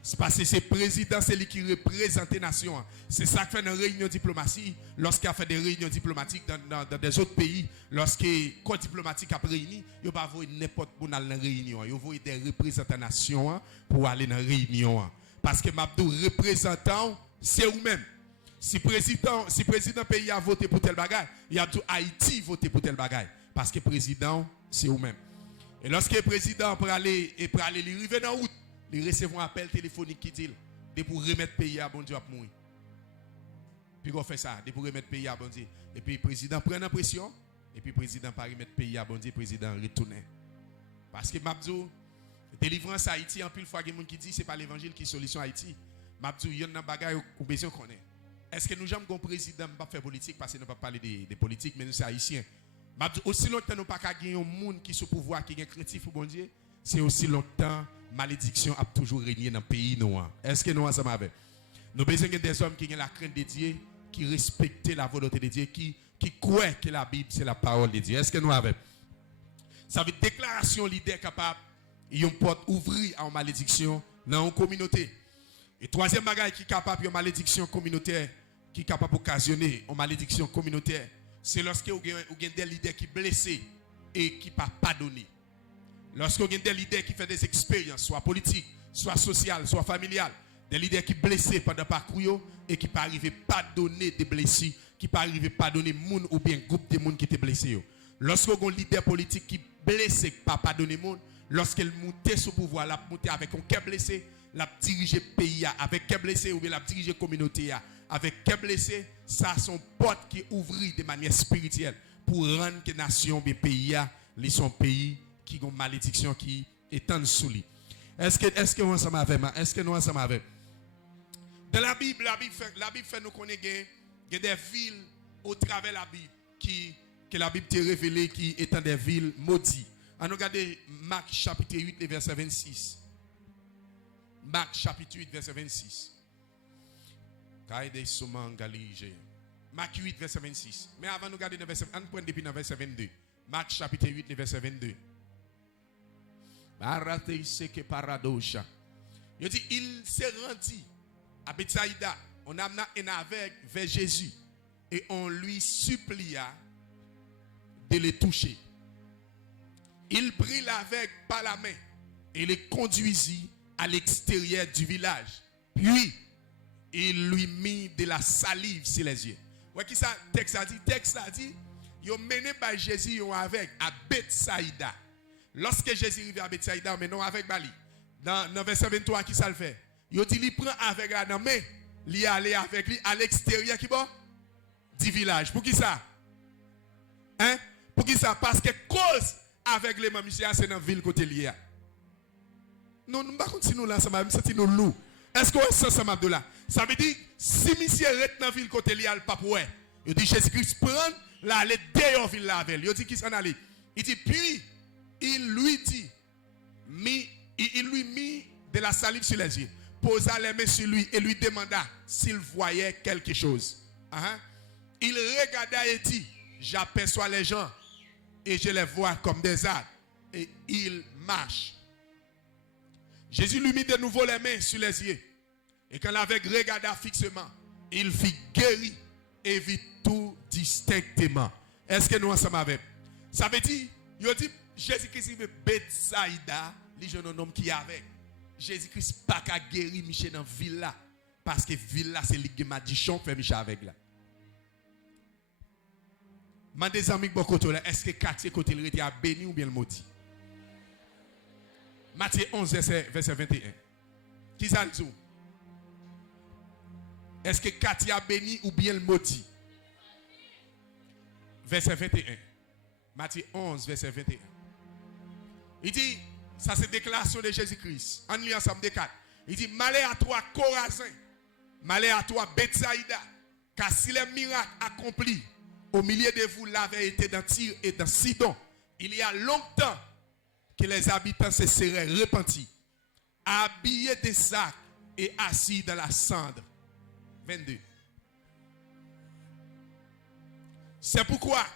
C'est parce que c'est président, c'est lui qui représente la nation. C'est ça qui fait une réunion diplomatique. Lorsqu'il a fait des réunions diplomatiques dans des autres pays, lorsque le corps diplomatique a réuni, il ne va pas voir n'importe où dans la réunion. Il va voir des représentants de la nation pour aller dans la réunion. Parce que Mabdou, représentant, c'est vous-même. Si président pays a voté pour tel bagage, il y a tout Haïti voté pour tel bagage. Parce que président, c'est vous-même. Et lorsque le président peut aller arriver dans août, il recevra un appel téléphonique qui dit de pour remettre le pays à bon Dieu à mourir. Puis on fait ça, de pour remettre le pays à bon Dieu. Et puis le président prend l'impression, et puis le président pas remettre le pays à bon Dieu, le président retourne. Parce que Mabdou, délivrance à Haïti, en plus, il faut que qui dit c'est pas l'évangile qui est solution à Haïti. Mabdou, il y a un bagage qu'on besoin qu'on ait. Est-ce que nous jamais un président pas faire politique parce que nous pas parler de politique, mais nous sommes haïtiens. Mabdou, aussi longtemps nous pas gagner un monde qui est sous pouvoir, qui est craintif pour bon Dieu, c'est aussi longtemps malédiction a toujours régné dans le pays noir. Est-ce que nous ensemble avec? Nous avons besoin des hommes qui ont la crainte de Dieu, qui respectent la volonté de Dieu, qui croient que la Bible c'est la parole de Dieu. Est-ce que nous avons? Ça veut dire déclaration leader capable, il y a une porte ouvrir à une malédiction dans une communauté. Et troisième bagage qui est capable de malédiction communautaire, qui est capable d'occasionner une malédiction communautaire, c'est lorsque vous avez des leaders qui sont blessés et qui ne pas pardonner. Lorsque vous avez des leaders qui font des expériences, soit politiques, soit sociales, soit familiales, des leaders qui sont blessés pendant le parcours et qui ne peuvent pas pardonner des blessures qui pas arriver pardonner moun ou bien groupe de moun qui était blessé. Lorsque un leader politique qui blessé pas pardonner moun, lorsqu'elle monte sous pouvoir, la monte avec un cœur blessé, la diriger pays avec cœur blessé ou bien la diriger communauté avec cœur blessé, ça son porte qui ouvre de manière spirituelle pour rendre que nation bien pays les son pays qui ont malédiction qui est en sous lui. Est-ce que nous ensemble avec moi? Est-ce que nous ensemble avec? Dans la Bible fait nous connaître des villes au travers de la Bible que la Bible t'a révélé qui étant des villes maudites. On regarde Marc chapitre 8 verset 26. Marc chapitre 8 verset 26. Marc 8 verset 26. Mais avant de regarder le verset, on prend depuis le verset 22. Marc chapitre 8 verset 22. Il dit, il s'est rendu à Bethsaïda. On amena un aveugle vers Jésus et on lui supplia de le toucher. Il prit l'aveugle par la main et le conduisit à l'extérieur du village. Puis, il lui mit de la salive sur les yeux. Vous voyez ça, texte a dit, il a mené par Jésus un aveugle à Bethsaïda. Lorsque Jésus arrive à Bethsaïda, mais non avec Bali. Dans verset 23, qui ça le fait? Il dit, il prend avec la main, il allait avec lui à l'extérieur du village. Pour qui ça? Hein? Pour qui ça? Parce que cause avec les mamiciens, c'est dans la ville côté lié. Non, nous ne pouvons pas continuer là, ça m'a senti nous loups. Est-ce qu'on est sans ça, Abdullah? Ça veut dire, si monsieur reste dans la ville côté lié, il pas pour eux. Il dit, Jésus-Christ prend, là, aller dehors ville là avec. Il dit, qui s'en allait? Il dit, puis, il lui mit de la salive sur les yeux, posa les mains sur lui et lui demanda s'il voyait quelque chose. Il regarda et dit, j'aperçois les gens et je les vois comme des arbres. Et il marche. Jésus lui mit de nouveau les mains sur les yeux. Et quand l'aveugle regarda fixement, il fit guéri et vit tout distinctement. Est-ce que nous ensemble avec? Ça veut dire, il dit, Jésus-Christ veut Bethsaïda, les jeunes hommes qui avec. Jésus-Christ pas qu'à guérir Michel dans la ville là. Parce que ville là, c'est les magiciens qui fait Michel avec là. Mais des amis, est-ce que quartier côté le était béni ou bien le maudit? Matthieu 11, verset 21. Qui ça dit? Est-ce que quartier a béni ou bien le maudit? Verset 21. Matthieu 11, verset 21. Il dit, ça c'est déclaration de Jésus-Christ. On lit ensemble des quatre. Il dit, malheur à toi, Corazin. Malheur à toi, Bethsaïda. Car si les miracles accomplis au milieu de vous l'avaient été dans Tyr et dans Sidon, il y a longtemps que les habitants se seraient repentis, habillés de sacs et assis dans la cendre. 22. C'est pourquoi,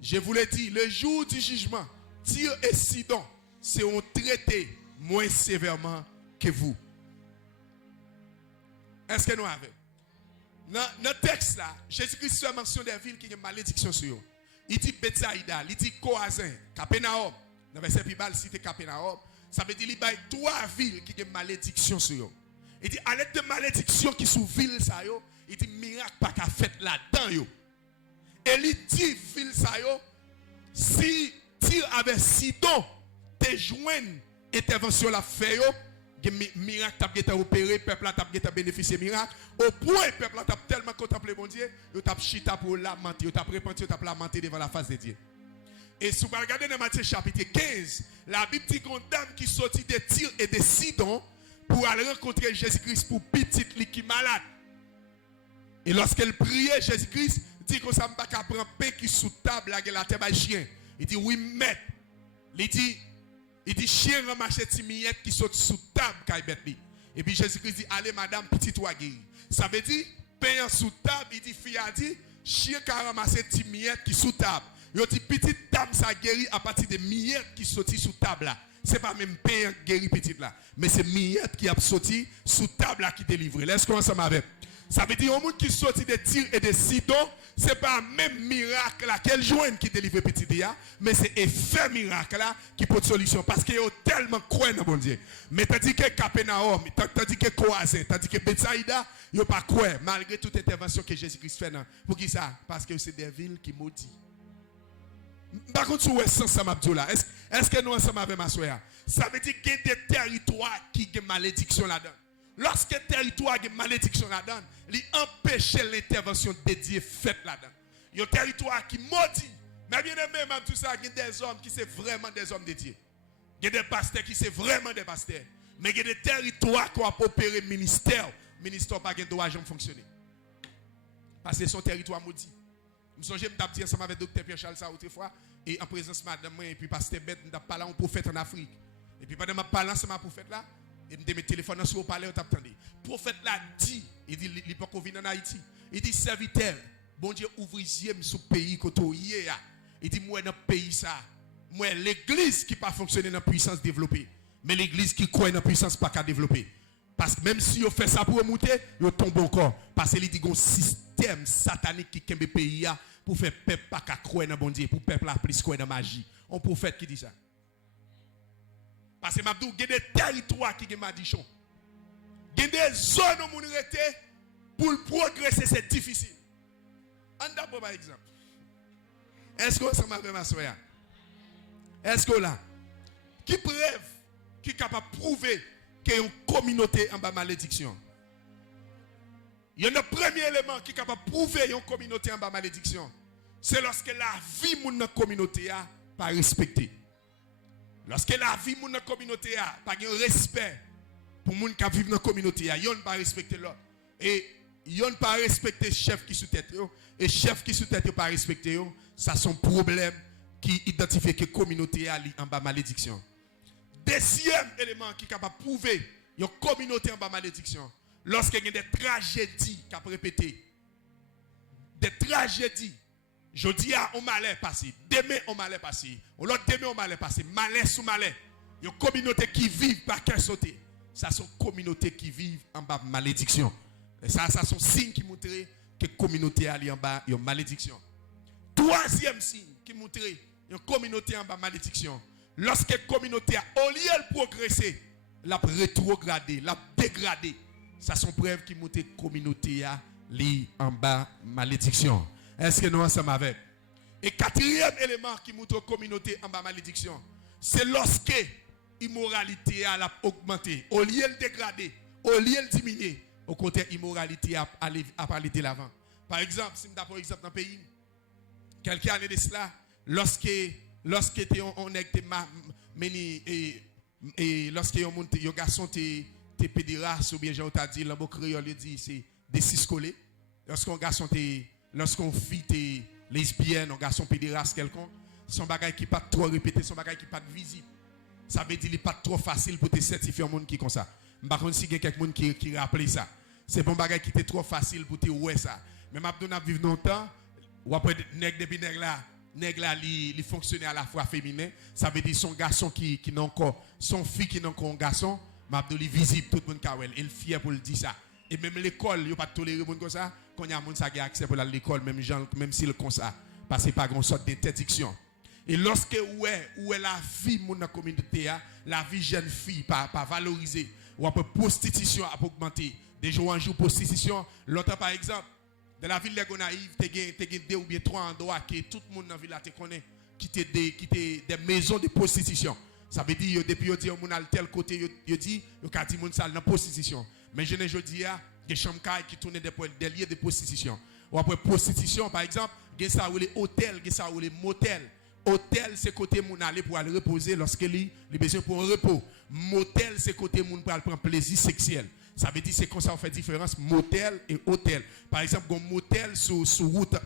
je vous l'ai dit, le jour du jugement, Tyr et Sidon seront traités moins sévèrement que vous. Est-ce que nous avons? Dans le texte là, Jésus-Christ fait mention des villes qui ont une malédiction sur eux. Il dit Bethsaïda, il dit Corazin, Capernaum. Dans le verset Bible, cité Capernaum. Ça veut dire qu'il y a 3 villes qui ont une malédiction sur eux. Il dit à l'aide de malédiction qui sont ville ça yo, il dit miracle pas qu'à fait là-dedans yo. Et il dit ville ça yo, si Tyr avec Sidon te joignent intervention la fait yo, miracle t'a été opéré, peuple a t'a bénéficié miracle, au point peuple a tellement contemplé mon Dieu, yo t'a chita pour lamenter, yo t'a repenti, yo t'a lamenté devant la face de Dieu. Et si vous regardez dans Matthieu chapitre 15, la Bible dit qu'une dame qui sortit de Tyr et de Sidon pour aller rencontrer Jésus-Christ pour petite li qui malade. Et lorsqu'elle priait, Jésus-Christ dit qu'on ne peut pas prendre pain qui sous table la terre par chien. Il dit oui maître. Il dit chien ramasse ti miette qui saute sous table kay bête li. Et puis Jésus-Christ dit allez madame petite toi guéri. Ça veut dire pain sous table, il dit fille a dit chien ka ramasse ti miette qui sous table. Il dit petite dame ça guéri à partir de miettes qui sorti sous table là. C'est pas même pain guéri petite là, mais c'est miettes qui a sorti sous table là qui délivre. Laisse qu'on ensemble avec. Ça veut dire un monde qui sortit de Tyr et de Sidon, c'est pas même miracle là qu'elle joigne qui délivre petit dia, mais c'est effet miracle là qui porte solution parce qu'ils ont tellement croire dans bon Dieu. Mais tandis que Capernaum, tandis que Chorazin, tandis que Bethsaïda, ils pas croire malgré toute intervention que Jésus-Christ fait. Pour qui ça? Parce que c'est des villes qui maudissent. Par contre, si vous êtes ensemble là, est-ce que nous ensemble avec ma soeur? Ça veut dire qu'il y a des territoires qui ont malédiction là-dedans. Lorsque le territoire a malédiction là-dedans, il empêche l'intervention de Dieu faite là-dedans. Il y a un territoire qui maudit. Mais bien aimé, même tout ça, il y a des hommes qui sont vraiment des hommes de Dieu. Il y a des pasteurs qui sont vraiment des pasteurs. Mais il y a des territoires qui ont opéré ministère. Le ministère n'a pas de droit à fonctionner. Parce que c'est son territoire maudit. Je me suis dit ensemble avec le docteur Pierre-Charles ça autrefois. Et en présence de madame, et puis pasteur Bête, je parlé à un prophète en Afrique. Et puis pendant que je parle ensemble avec prophète là, et je mets téléphone sur le palais, on t'attendait. Le prophète là dit, il dit, il n'est pas venu en Haïti. Il dit, serviteur, bon Dieu, ouvrier sur le pays côté. Il dit, moi, dans le pays, ça, moi, l'église qui n'a pas fonctionné dans la puissance développée. Mais l'église qui croit dans la puissance pas qu'à développer. Parce que même si on fait ça pour monter, on tombe encore. Parce qu'il dit, un système satanique qui kembe pays pour faire peuple pas qu'à croire dans bon Dieu, pour peuple la plus croire dans la magie. Un prophète qui dit ça. Parce que Mabdou, il y a des territoires qui ont malédiction. Il y a des zones où on est pour progresser, c'est difficile. On d'abord par exemple. Est-ce que ça m'a fait ma soeur? Est-ce que là, qui preuve, qui est capable de prouver qu'il y a une communauté en bas de malédiction? Il y a un premier élément qui est capable de prouver qu'il y a une communauté en bas de malédiction. C'est lorsque la vie de la communauté n'est pas respectée. Lorsque la vie de la communauté n'a pas de respect pour les gens qui vivent dans la communauté, ils n'ont pas respecté l'autre. Et ils n'ont pas respecté le chef qui est sous tête. Et le chef qui est sous tête n'a pas respecté. Ça, c'est un problème qui identifie que la communauté est en bas de malédiction. Deuxième élément qui est capable de prouver qu'il y a une communauté en bas de malédiction. Lorsqu'il y a des tragédies qui ont répété. Des tragédies. Je dis à on malheur passé, demain on malheur passé, l'autre demain on malheur passé, malheur sous malheur. Il y a une communauté qui vit par cœur sauté. Ça sont communautés qui vivent en bas de malédiction. Et ça sont signes qui montrent que la communauté est en bas de malédiction. Troisième signe qui montre qu'il y a une communauté en bas de malédiction. Lorsque la communauté a au lieu de progresser, la rétrogradé, la dégradé. Ça sont preuves qui montrent que la communauté est en bas de malédiction. Est-ce que nous sommes avec? Et quatrième élément qui montre la communauté en bas de malédiction, c'est lorsque l'immoralité a augmenté. Au lieu de dégrader, au lieu de diminuer, au contraire, l'immoralité a parlé de l'avant. Par exemple, si je prends exemple dans le pays, quelques années de cela, lorsque on est et lorsque un garçon te pédérasse ou bien j'ai dit l'ambo créole dit c'est des six collés. Lorsqu'on fille t'es lesbienne, un garçon pédérasse quelqu'un, son bagage qui pas trop répété, son bagage qui pas visible. Ça veut dire qu'il n'est pas trop facile pour te certifier un monde qui comme ça. Par contre, si il y a quelqu'un qui rappelle ça, c'est bon bagage qui était trop facile pour te ouais ça. Mais maintenant, on vivre longtemps, ou après, depuis nèg là, il fonctionne à la fois féminin. Ça veut dire son garçon qui n'a encore, son fille qui n'a encore un garçon, Mabdou li visible tout le monde kawel. Il fier pour le dire ça. Et même l'école, il pas tolérer monde comme ça. Quand il y a monde qui a accès pour aller à l'école, même s'il comme ça, parce que pas grand sorte d'interdiction. Et lorsque où est la vie de la communauté, la vie jeune fille pas valorisée, ou après prostitution a augmenté. Des jours en jour prostitution, l'autre par exemple, de la ville de Gonaïve, tu as deux ou bien trois endroits que tout le monde dans la ville te connaît, qui étaient des maisons de prostitution. Ça veut dire depuis que on a tel côté, il dit que dit moun sale dans prostitution. Mais je ne dis pas que chambre qui tourne des lieux de prostitution. Ou après prostitution par exemple, il y a ça ou les hôtels, il y a ça ou les motels. Hôtel c'est côté moun aller pour aller reposer lorsque il a besoin pour un repos. Motel c'est côté moun pour aller prendre plaisir sexuel. Ça veut dire c'est comme ça on fait différence motel et hôtel. Par exemple, un motel sur route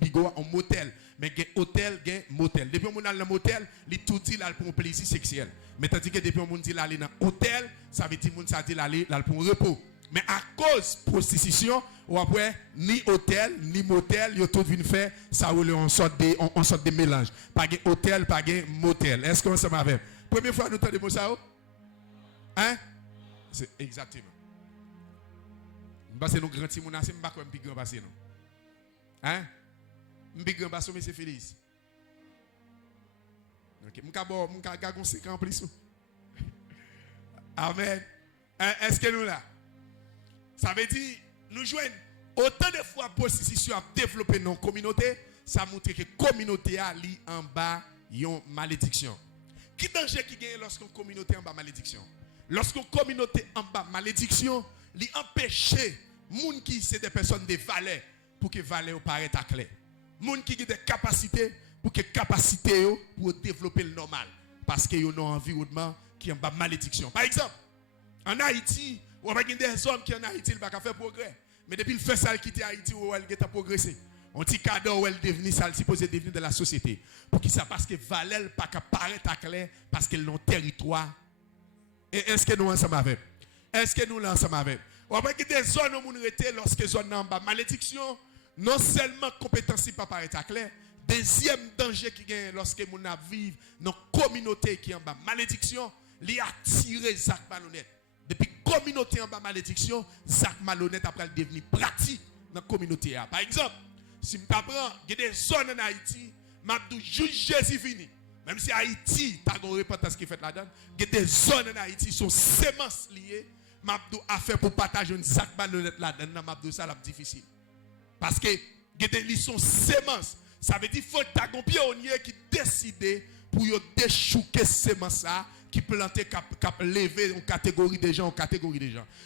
Bigot, un motel. Mais un hôtel, un motel. Depuis qu'on est dans le motel, il tout dit là pour un plaisir sexuel. Mais tandis que depuis qu'on dit aller dans l'hôtel, ça veut dire qu'on dit aller là pour un repos. Mais à cause de prostitution, ou après, ni hôtel, ni motel, il y a tout venu faire, ça roule en sorte de mélange. Pas de hôtel, pas de motel. Est-ce qu'on s'en avec? Première fois nous entendons ça? Hein? C'est exactement. Parce que nous grands timons, c'est pas comme plus grand passé non. Hein? Plus grand passé monsieur Félix. OK, m'ka gon 5 ans plus. Amen. Est-ce que nous là? Ça veut dire nous joignent autant de fois processus à développer nos communautés, ça montre que la communauté a li en bas une malédiction. Qui danger qui gagne lorsqu'une communauté en bas malédiction? Lorsqu'une communauté en bas malédiction, li empêcher moun qui c'est des personnes de valeur pour que valeur paraît à clair. Moun qui a des capacités pour que capacité pour développer le normal parce que yo ont un environnement qui en bas malédiction. Par exemple, en Haïti, on va des hommes qui en Haïti il va faire progrès. Mais depuis le fait ça quitter Haïti où elle a progressé. On dit cadeau où elle devenu ça supposé devenir de la société. Pour qui ça parce que valeur pas paraître à clair parce qu'elle ont territoire. Et est-ce que nous ensemble avec? Est-ce que nous ensemble avec? On va des zones où on rete lorsque zone en bas malédiction, non seulement compétence pas paraître à clair, deuxième danger qui gagne lorsque mon vivre dans communauté qui en bas malédiction, li attirer Zach malhonnête. Depuis communauté en bas malédiction, Zach malhonnête après devenir pratique dans la communauté. Par exemple, si je prends, il y a des zones en Haïti, je juge Jésus fini. Même si Haïti, tu as une repentance qui fait là-dedans, il y a des zones en Haïti qui sont sémences liées, je a fait pour partager une Zach malhonnête là-dedans, je ça c'est difficile. Parce que il y a des sont sémences. Ça veut dire qu'il faut que tu aies un pionnier qui décide pour déchouquer ces semences qui planter, qui lever une catégorie de gens,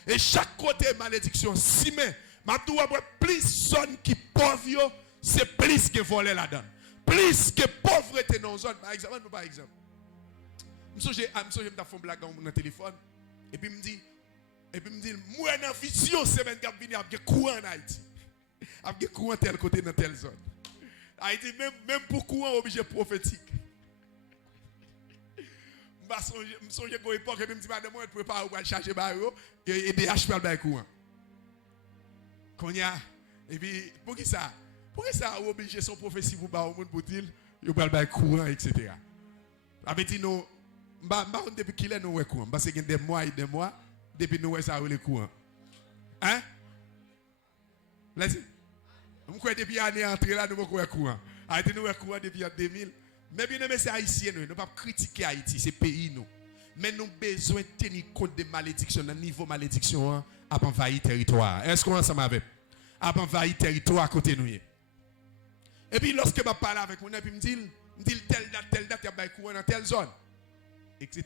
Et chaque côté malédiction, si mais, plus zone qui pauvre, c'est plus que voler là-dedans. Plus que pauvreté dans la zone. Par exemple, je me suis fait une blague dans mon téléphone. Et puis, je me dis, moi, dans la vision, semaine qui a venu, il y a courant en Haïti. Il y a courant tel côté dans telle zone. Haïti, même pour courant, obligé prophétique. Je me souviens qu'à l'époque, je me dis, madame, je prépare pour charger barreau et des HP par le courant. Quand il y a, et puis, pour qui ça? Pour qui ça, obligé son prophétie pour barreau, pour dire, il va le courant, etc. Ça veut dire, nous, depuis qu'il est, nous, courant. Parce que des mois et des mois, depuis nous, ça, le courant. Hein? Vas-y. Nous croyons depuis l'année entrée là, nous avons courant. Haïti, nous avons courant depuis 2000. Mais bien aimé, c'est haïtien, nous ne pouvons pas critiquer Haïti, c'est pays nous. Mais nous avons besoin de tenir compte des malédictions, le niveau de malédiction à envahir le territoire. Est-ce qu'on est ensemble avec? À envahir le territoire à côté de nous. Et puis lorsque je parle avec moi, je me dis telle date, il y a un courant dans telle zone. Etc.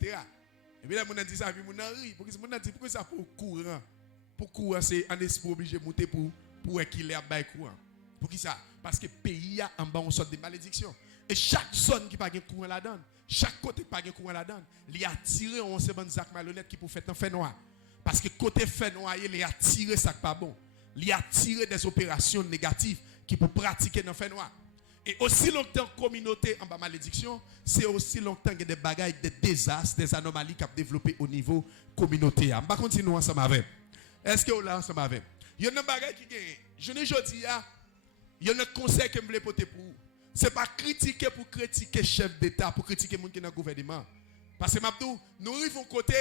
Et puis là, je dis ça, je ris. Pourquoi ça pour courant? Pour courant, c'est un esprit obligé de monter pour qu'il ait un courant. Pour qui ça? Parce que le pays a en bas une sorte de malédiction. Et chaque zone qui n'a pas de courant là-dedans, chaque côté qui n'a pas de courant là-dedans, il a attiré un seul Zach malhonnête qui peut faire un fait noir. Parce que côté fait noir, il a attiré ça qui pas bon. Il a attiré des opérations négatives qui peut pratiquer dans fait noir. Et aussi longtemps communauté en bas malédiction, c'est aussi longtemps qu'il y a des bagailles, des désastres, des anomalies qui ont développé au niveau communautaire. On va continuer ensemble avec. Est-ce que vous là ensemble avec? Il y a des bagailles qui gagnent. Je ne dis pas, il y a un conseil que je voulais porter pour vous. Ce n'est pas critiquer pour critiquer le chef d'État, pour critiquer les gens qui sont dans le gouvernement. Parce que nous arrivons côté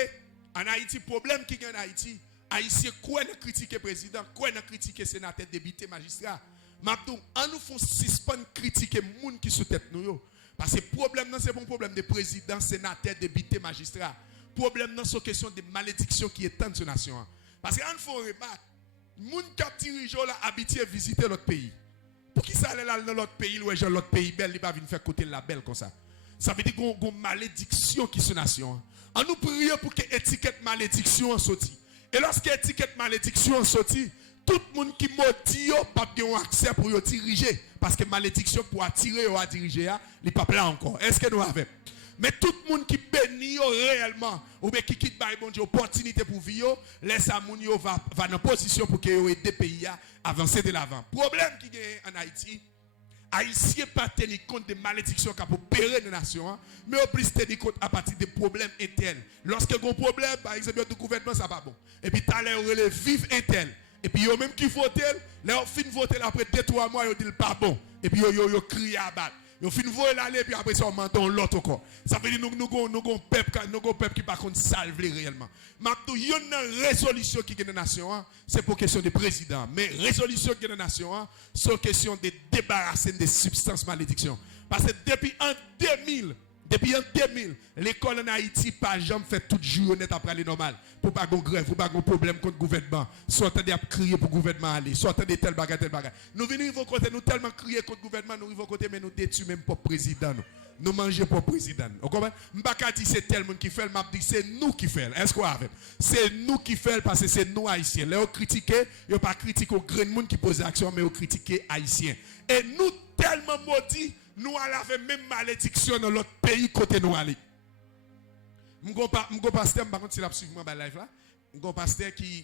en Haïti, problème qui est en Haïti, Haïtien, quoi ne critiquer le président, quoi ne critiquer le sénateur, député, magistrat. Mabdou, on nous fait suspendre critiquer les gens qui sont tête nous. Parce que le problème, ce n'est pas un problème de président, sénateur, député, magistrat. Le problème, c'est une question de malédiction qui est dans cette nation. Parce qu'on faut remarquer, les gens qui dirigent là habitués à visiter l'autre pays. Pour qui ça allait là dans l'autre pays, l'autre pays belle, il va venir faire côté la belle comme ça. Ça veut dire qu'il y a une malédiction qui est sur la nation. On nous prie pour que l'étiquette malédiction en sorti. Et lorsque l'étiquette malédiction en sorti, tout le monde qui maudit n'a pas accès pour diriger. Parce que malédiction pour attirer ou à diriger, il n'est pas plein encore. Est-ce que nous avons? Mais tout le monde qui bénit réellement, ou bien qui quitte par bon Dieu opportunité pour vivre, laisse à moun yo va dans position pour que aider des pays à avancer de l'avant. Problème qui est en Haïti, Haïtien pas tenir compte des malédictions qui ont opéré dans la nation, mais au plus tenir compte à partir des problèmes internes. Lorsque il y a un problème, par exemple, le gouvernement, ça va pas bon. Et puis, tu as les vivre interne. Et puis, eux même qui votent, là, on finit de voter après 2-3 mois, ils disent pas bon. Et puis, ils crient à battre. Yo fin voler l'aller puis après ça on menton l'autre encore. Ça veut dire nous gon peuple qui par contre salve réellement. M'abdou yon résolution qui gagne dans nation c'est pour question de président mais résolution qui gagne dans nation c'est question de débarrasser des substances malédiction. Parce que depuis en 2000 l'école en Haïti pas jamais fait toute journée après aller normal. Pour pas gon grève, pour pas gon problème contre le gouvernement. Soit attendez à crier pour le gouvernement aller, soit attendez tel bagage. Nous venons côté nous tellement crier contre le gouvernement, nous arrivons côté mais nous détruisons même pas président nous mangeons pas président. Vous comprenez? M'pa dit c'est tel monde qui fait, m'a dit c'est nous qui fait. Est-ce qu'on a fait? C'est nous qui fait parce que c'est nous haïtiens. Là on critique, yo pas critiquer au grand monde qui pose action mais on critiquer haïtiens. Et nous tellement maudits nous avons même malédiction dans l'autre pays côté nous aller. M'go pasteur par contre si l'a suivre moi live là. M'go pasteur qui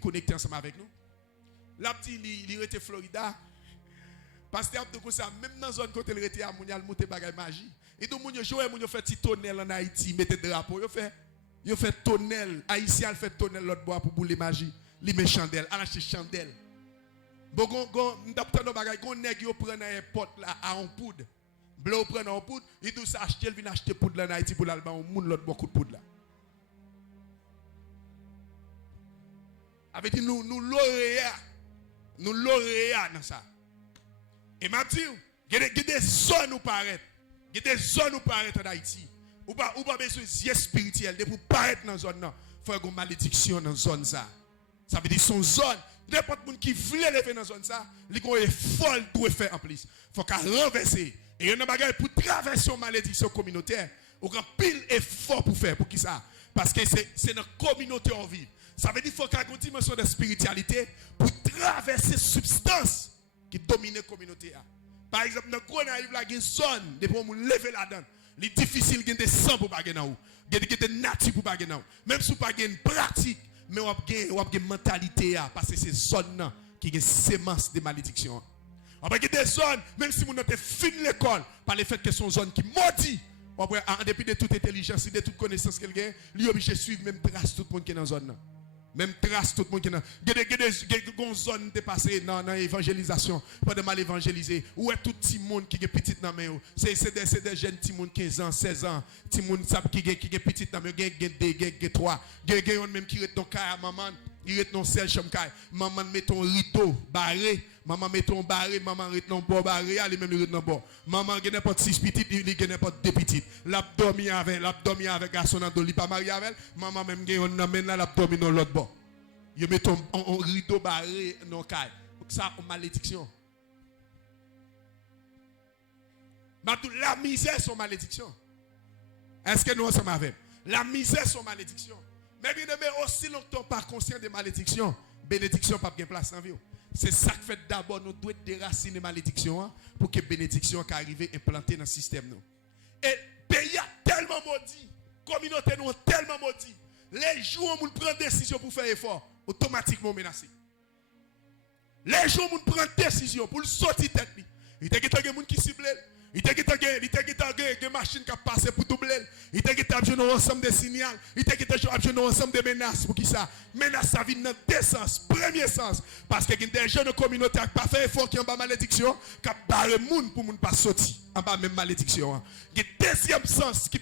connecté ensemble avec nous. Là petit il était Florida. Pasteur Abdou ça même dans zone côté il était à Mounial monter bagay magie. Et donc moun yo jouer moun yo fait petit tonnel en Haïti, mettez drapeau, yo fait tonnel, haïtien fait tonnel l'autre bois pour bouler magie, li met chandelle, acheter chandelle. Bon gon d'aptan no bagay gon nèg yo prend un pot là à en poudre. Bleu prend en poudre, il tout ça acheter, il vient acheter poudre là en Haïti pour l'alban on moun l'autre beaucoup de poudre là. Avec dit nous lauréat dans ça. Et m'a dit, il y a des zones où paraître. Il y a des zones où paraître en Haïti. Ou pas besoin de yeux spirituel. Pour paraître dans zone là, il faut une malédiction dans zone ça. Ça veut dire son zone. N'importe qui qui veut lever dans zone ça, il y a un effort pour faire en plus. Il faut qu'à renverser. Et il y a un bagage pour traverser une malédiction communautaire. Il y a pile effort pour faire. Pour qui ça? Parce que c'est dans la communauté on vit. Ça veut dire qu'il faut qu'il y ait une dimension de spiritualité pour traverser substance qui domine la communauté. Par exemple, dans le gros naïf, il y a une zone, depuis qu'on lever là-dedans. Il est difficile de sang pour pas gagner. Il y a des natifs pour pas gagner. Même si vous pas une pratique, mais vous avez une mentalité. Parce que c'est une zone qui a une sémence de malédiction. On va des zones, même si vous n'avez pas fini l'école, par le fait que c'est une zone qui maudit. En dépit de toute intelligence et de toute connaissance qu'elle a, il est obligé de suivre même trace tout le monde qui est dans la zone. Même trace tout le monde qui est dans des zones dépassées dans l'évangélisation, pas de mal évangéliser. Où est tout petit monde qui est petit dans la main? C'est des jeunes petits monde 15 ans, 16 ans, petit monde qui est petit dans la main, qui est 3. Il y a même qui est dans le maman, il est dans le sel chambre. Maman met ton rideau barré, maman met ton barré, maman est dans le bord barré, elle même est dans le bord. Maman a n'importe 6 petites, il a n'importe 2 petites. L'abdomen avec garçon dans le pas marié avec, maman même gagne on amène l'abdomen dans l'autre bord. Il met ton rideau barré dans le caille. Ça une malédiction. La misère c'est une malédiction. Est-ce que nous sommes avec? La misère c'est une malédiction. Mais bien aimé, aussi longtemps pas conscient de malédiction, bénédiction pas bien place dans vie. C'est ça que fait d'abord nous devons déraciner malédiction pour que bénédiction qui arrive implanter dans le système nous. Et pays a tellement maudit, communauté nous tellement maudit. Les jours où on prend décision pour faire effort, automatiquement menacé. Les jours où on prend décision pour sortir tête, il y a des gens qui ciblent. Il y a des machines qui passent pour doubler. Il y a des ensemble de signaux. Il y a des ensemble de menaces. Pour qui ça? Menace, ça vient dans deux sens. Premier sens, parce qu'il y a des jeunes communautés qui n'ont pas fait effort, qui ont pas malédiction, qui ont barré le monde pour ne pas sortir. En bas même malédiction. Il y a deuxième sens qui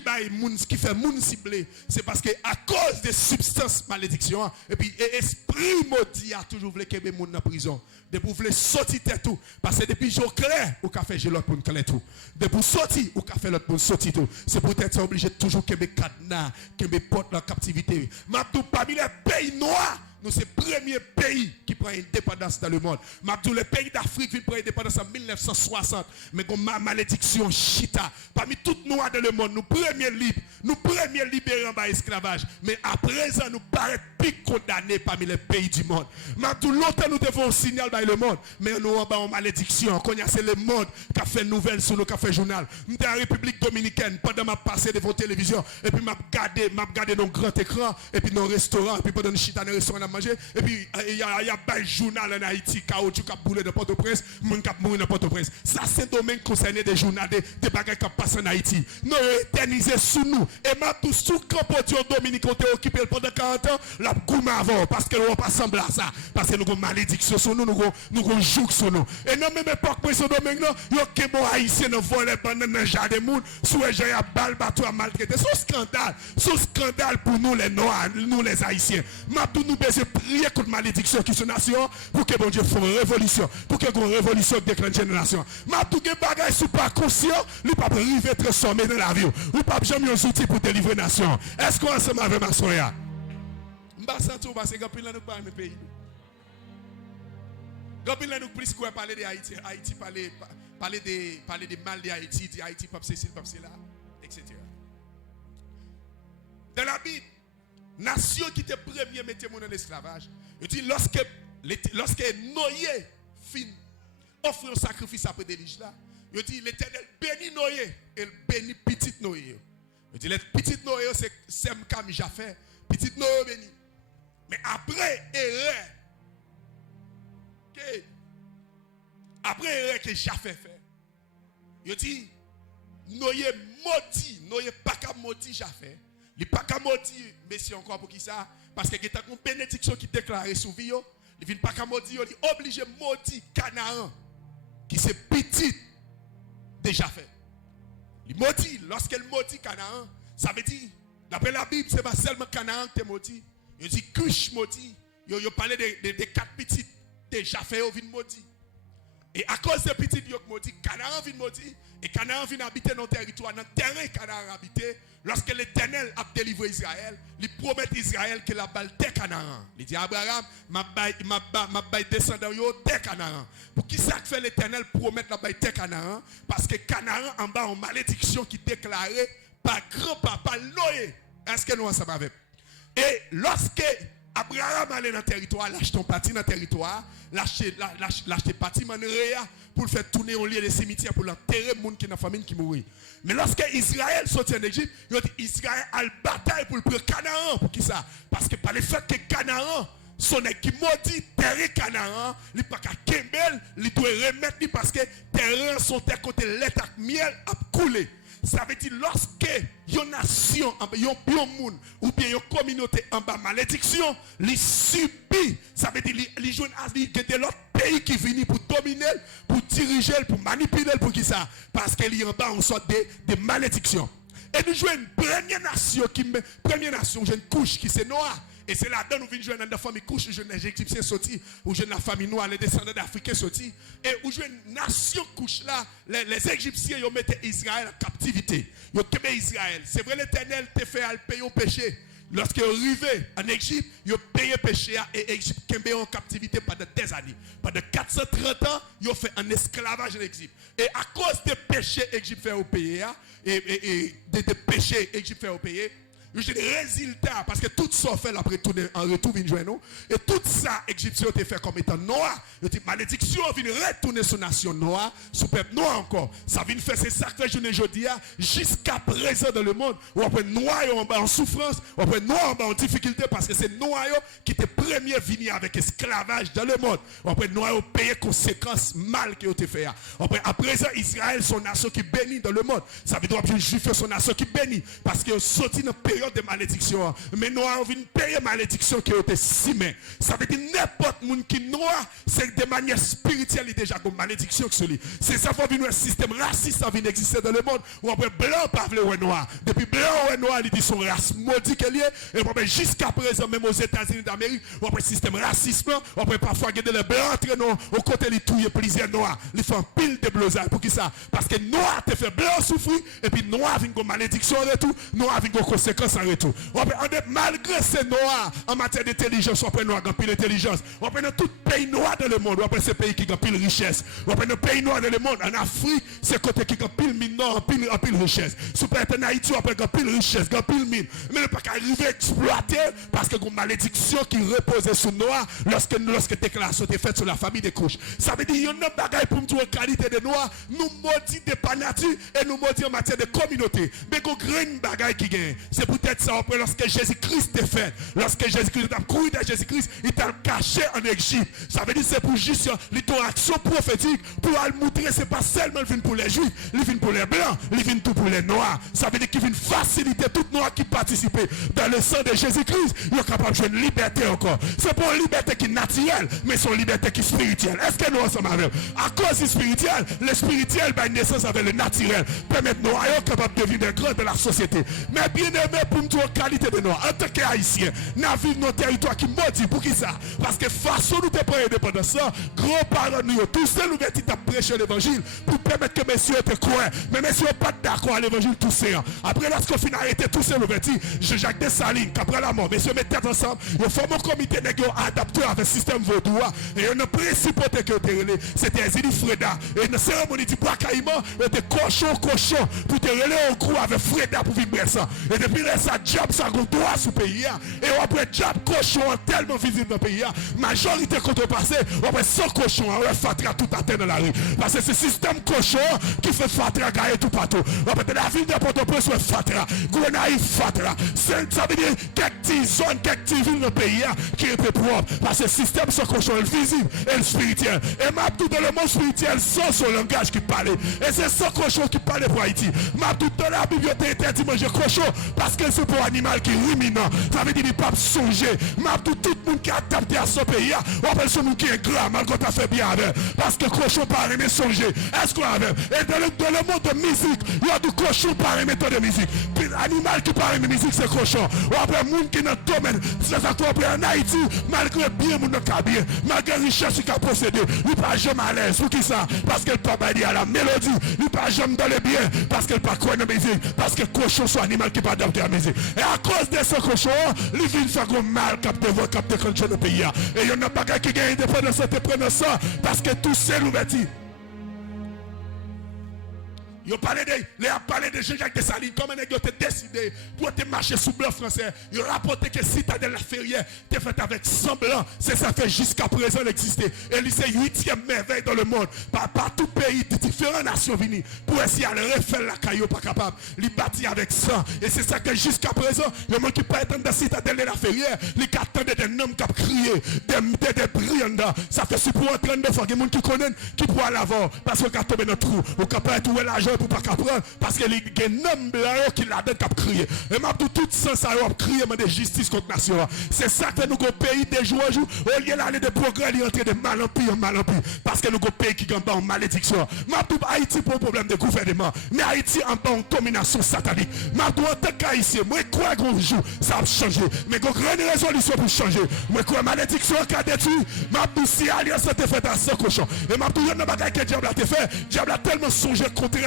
fait le monde ciblé. C'est parce que à cause des substances malédiction, et puis l'esprit maudit a toujours voulu que les gens dans la prison. Depuis vous voulez sortir tout. Parce que depuis jour clair, vous avez fait l'autre pour clair tout. Depuis sortir, vous avez fait l'autre pour sortir tout. C'est peut-être obligé de toujours que mes cadenas, que mes portes en captivité. Mabdou parmi les pays noirs, nous c'est le premier pays qui prend indépendance dans le monde. Mabdou le pays d'Afrique qui prend indépendance en 1960. Mais comme ma malédiction chita. Parmi toutes noirs dans le monde, nous premiers libres, nous premiers libérés en bas esclavage. Mais à présent, nous paraissons plus condamnés parmi les pays du monde. Mabdou longtemps nous devons un signal dans le monde. Mais nous en bas en malédiction. C'est le monde qui a fait nouvelle sur nos cafés journal. Nous sommes en République Dominicaine pendant ma passé devant la télévision. Et puis m'a regardé dans grand écran. Et puis dans le restaurant. Et puis pendant le chita dans le restaurant. manger. Et puis, il y a un journal en Haïti, caoutchouc qui a boulé de Port-au-Prince, moun qui a mouru de Port-au-Prince. Ça, c'est un domaine concerné des journaux, des bagages qui passent en Haïti. Nous éternisés sous nous. Et ma tout sous Campotion Dominique, on est occupé pendant 40 ans, la goûme avant, parce que nous pas semblé à ça. Parce que nous avons malédiction sur nous, nous avons joug sur nous. Et non, même époque, pour ce domaine, nous avons des haïtiens qui volent pendant le jardin de monde, sous les gens à balle, bateau à maltraiter. C'est un scandale pour nous, les Noirs, nous, les Haïtiens. Maintenant, nous devons prier contre la malédiction qui est sur la nation pour que bon Dieu fasse une révolution, pour que une révolution déclenche une nation. Maintenant, des bagages sont pas conscients, nous ne pouvons pas arriver à transformer dans la vie. Nous ne pouvons pas jamais un outil pour délivrer la nation. Est-ce qu'on ensemble avec ma soeur? Je ne sais pas si parce que nous ne pas dans pays. Nous plus qu'on parler de Haïti, Haïti parler des mal de Haïti, de Haïti, pas ceci, pas cela, etc. Dans la Bible, nation qui était premier mettait mon en esclavage. Il dit lorsque Noé fin offre un sacrifice après délige là, il dit l'Éternel bénit Noé et bénit petit Noé. Il dit le petit Noé c'est Sem Kam Jafet, petit Noé béni. Mais après erreur que Jafet fait, il dit Noé maudit, Noé pas qu'à maudit Jafet. Il n'est pas qu'à maudire, messieurs, encore pour qui ça? Parce que il y a une bénédiction qui déclarée sous vie. Il n'est pas qu'à maudire, il est obligé de maudire Canaan, qui c'est petit déjà fait. Il maudit, lorsqu'elle maudit Canaan, ça veut dire, d'après la Bible, ce n'est pas seulement Canaan qui est maudit. Il dit Cush maudit. Il parle de 4 petits déjà fait, il vient maudit. Et à cause des petits qui maudit, Canaan vient maudit. Et Canaan vient habiter dans le territoire, dans le terrain Canaan habité. Lorsque l'Éternel a délivré Israël, il promet Israël que la balle de Canaan. Il dit Abraham, ma balle descendant yo de Canaan. Pour qui ça fait l'Éternel promettre la balle de Canaan? Parce que Canaan en bas en malédiction qui déclarait par grand-papa Noé. Est-ce que nous en savons avec? Et lorsque Abraham allait dans le territoire, lâche ton parti dans le territoire, lâche parti Réa pour le faire tourner au lieu de cimetière pour l'enterrer les gens qui dans la famille qui mourit. Mais lorsque Israël sortit en Égypte, il a dit Israël a le bataille pour le prendre Canaan. Pour qui ça? Parce que par le fait que Canaan, son qui maudit terre Canaan, il n'est pas qu'à Kembel, il doit remettre parce que terrain sont terre côté l'état miel a coulé. Ça veut dire lorsque une nation, un monde ou bien une communauté en bas malédiction, les subit. Ça veut dire les jeunes de l'autre pays qui viennent pour dominer, pour diriger, pour manipuler, pour qui ça? Parce qu'il y a en bas une sorte de malédiction. Et nous jouons une première nation, une couche qui c'est noir. Et c'est là-dedans nous venons jouer dans la famille couche, nous jouons les Égyptiens sortis, ou jouons la famille noire, les descendants d'Africains sortis. Et nous jouons une nation couche là, les Égyptiens, ils mettent Israël en captivité. Ils ont Israël. C'est vrai, l'Éternel te fait payer au péché. Lorsqu'ils sont arrivés en Égypte, ils ont payé le péché et Égypte est en captivité pendant des années. Pendant 430 ans, ils ont fait un esclavage en Égypte. Et à cause des péchés Égypte fait au pays, et des péchés Égypte fait au pays, j'ai des résultats parce que tout ça fait après tourner en retour vient joindre nous et tout ça Égyptien a fait comme étant noir. Il dit malédiction vient retourner sur nation noire, sur peuple noir encore. Ça vient faire c'est ça que je ne dis jusqu'à présent dans le monde où après noir en souffrance, ou après noir en difficulté parce que c'est noir qui était premier venu avec esclavage dans le monde. Ou après noir payé conséquences mal qui ont été fait. Après à présent Israël son nation qui bénit dans le monde. Ça veut dire que juif son nation qui bénit parce que sorti dans de malédiction, mais nous avons une payer malédiction qui a été simée. Ça veut dire n'importe monde qui noir, c'est de manière spirituelle déjà comme malédiction que celui. C'est ça va venir un système raciste qui vient exister dans le monde où après blanc parle ou noir. Depuis blanc ou noir, il dit son race maudit qu'elle est et jusqu'à présent même aux États-Unis d'Amérique, ou après système racisme, ou après parfois il y a des blancs entre nous au côté les touiller plusieurs noirs, ils font pile de blosage pour qui ça? Parce que noir te fait blanc souffrir et puis noir vient comme malédiction en retour, noir vient comme conséquence en retour. Malgré ces noirs en matière d'intelligence, on prend noir qui pile intelligence. On prend tout pays noir dans le monde, on prend ces pays qui ont pile richesse. On prend pays noirs dans le monde. En Afrique, c'est côté qui ont pile mine noire, pile richesse. Si on en Haïti, on prend pile richesse, pile mine. Mais on ne peut pas arriver à exploiter parce que une malédiction qui repose sur noir lorsque déclaration est faite sur la famille des couches. Ça veut dire qu'il y a une bagaille pour nous qualité de noir, nous maudit de pas nature et nous maudit en matière de communauté. Mais qu'on graine bagaille qui gagne. C'est pour tête ça après lorsque Jésus-Christ est fait. Lorsque Jésus-Christ a couru de Jésus-Christ, il t'a caché en Égypte. Ça veut dire c'est pour juste ton action prophétique pour le montrer c'est pas seulement il vient pour les Juifs, il vient pour les Blancs, il vient tout pour les Noirs. Ça veut dire qu'il vient faciliter tout Noir qui participe dans le sang de Jésus-Christ. Il est capable de jouer une liberté encore. C'est pas une liberté qui est naturelle, mais c'est une liberté qui est spirituelle. Est-ce que nous sommes avec? À cause du spirituel, le spirituel va une naissance avec le naturel. Permettre nous à capable de devenir grand de la société. Mais bien aimé pour nous qualité de nous, en tant qu'Haïtiens, nous vivons nos territoires qui maudit. Pour qui ça? Parce que façon nous te prendre indépendance, grands-parents nous, tous ceux nous qui t'a prêché l'évangile pour permettre que messieurs te croient. Mais messieurs pas d'accord à l'évangile tous ces ans. Après lorsqu'on finit arrêté tous ces ouvertures, Jacques Dessalines, qu'après la mort, messieurs mettent tête ensemble, ils forment un comité négocié adapté avec le système vaudois. Et on a principauté que c'était Zili Freda. Et une cérémonie du bracaillement, était cochon pour te relayer au crew avec Freda pour vivre ça. Et depuis là, ça job, ça go droit sous le pays. Et après job, cochon tellement visible dans le pays. Majorité contrepassée, après 100 cochons, on va fatra tout à terre dans la rue. Parce que c'est ce système cochon qui fait fatra gagner tout partout. Après la ville de Port-au-Prince, c'est fatra. Gouvernail fatra. Ça veut dire quelques petites zones, quelques petites villes dans le pays qui est propre. Parce que le système sans cochon est visible et le spirituel. Et m'a tout dans le monde spirituel sans son langage qui parle. Et c'est sans cochon qui parle pour Haïti. M'a tout dans la bibliothèque interdit manger cochon parce que c'est pour un animal qui est ruminant. Ça veut dire qu'il ne peut pas songer. M'a tout le monde qui a adapté à son pays. On appelle ce monde qui est grand, malgré qu'on a fait bien avec. Parce que cochon pas aimer songer. Est-ce qu'on a avec? Et dans le monde de musique, il y a du cochon pas aimer de musique. Puis l'animal qui pas aimer musique, c'est cochon. On appelle le monde qui est dans le domaine. C'est ça qu'on appelle en Haïti, malgré bien mon bien, malgré la richesse qu'il a possédé, il n'est pas jamais à l'aise. Pour qui ça? Parce qu'elle peut pas dire à la mélodie. Il n'est pas jamais dans le bien. Parce qu'elle ne peut pas croire dans la musique. Parce que le cochon soit un animal qui n'est pas adapté à la musique. Et à cause de ce cochon, il vient faire un mal capté quand le pays. Et il y en a pas qui gagne indépendance de prendre ça. Parce que tout c'est l'ouverture. Ils ont parlé de Jean-Jacques Dessalines, comment ils ont décidé pour te marcher sous blanc français. Ils ont rapporté que Citadelle la Ferrière était faite avec 100 blancs. C'est ça fait jusqu'à présent exister. Et c'est 8e merveille dans le monde. Par tout pays, de différentes nations venues pour essayer de refaire la caillou pas capable. Ils bâtit avec 100. Et c'est ça que jusqu'à présent, le monde qui peut être dans la Citadelle de la Ferrière, ils attendent des hommes qui ont crié, des brillants. Ça fait si pour entrer de fois, il y a des gens qui connaissent, qui pourraient aller avant. Parce qu'on a tombé dans le trou. On peut trouver l'argent pour pas qu'apprendre parce que les hommes blancs qui l'ont crié. Et m'a tout sens ça a crié de justice contre nation. C'est ça que nous avons pays de jour en jour. Au lieu d'aller de progrès, il est entré de mal en pire. Parce que nous avons pays qui ont en malédiction. M'a tout Haïti pour un problème de gouvernement. Mais Haïti en bonne domination satanique. M'a tout en tant qu'Haïtien, moi crois qu'on joue, ça va changer. Mais qu'on grande résolution pour changer. Moi crois malédiction qui a détruit. M'a tout si alliance a été faite à 100 cochons. Et m'a tout yon bagaille que diable a été fait. Diable a tellement songé contre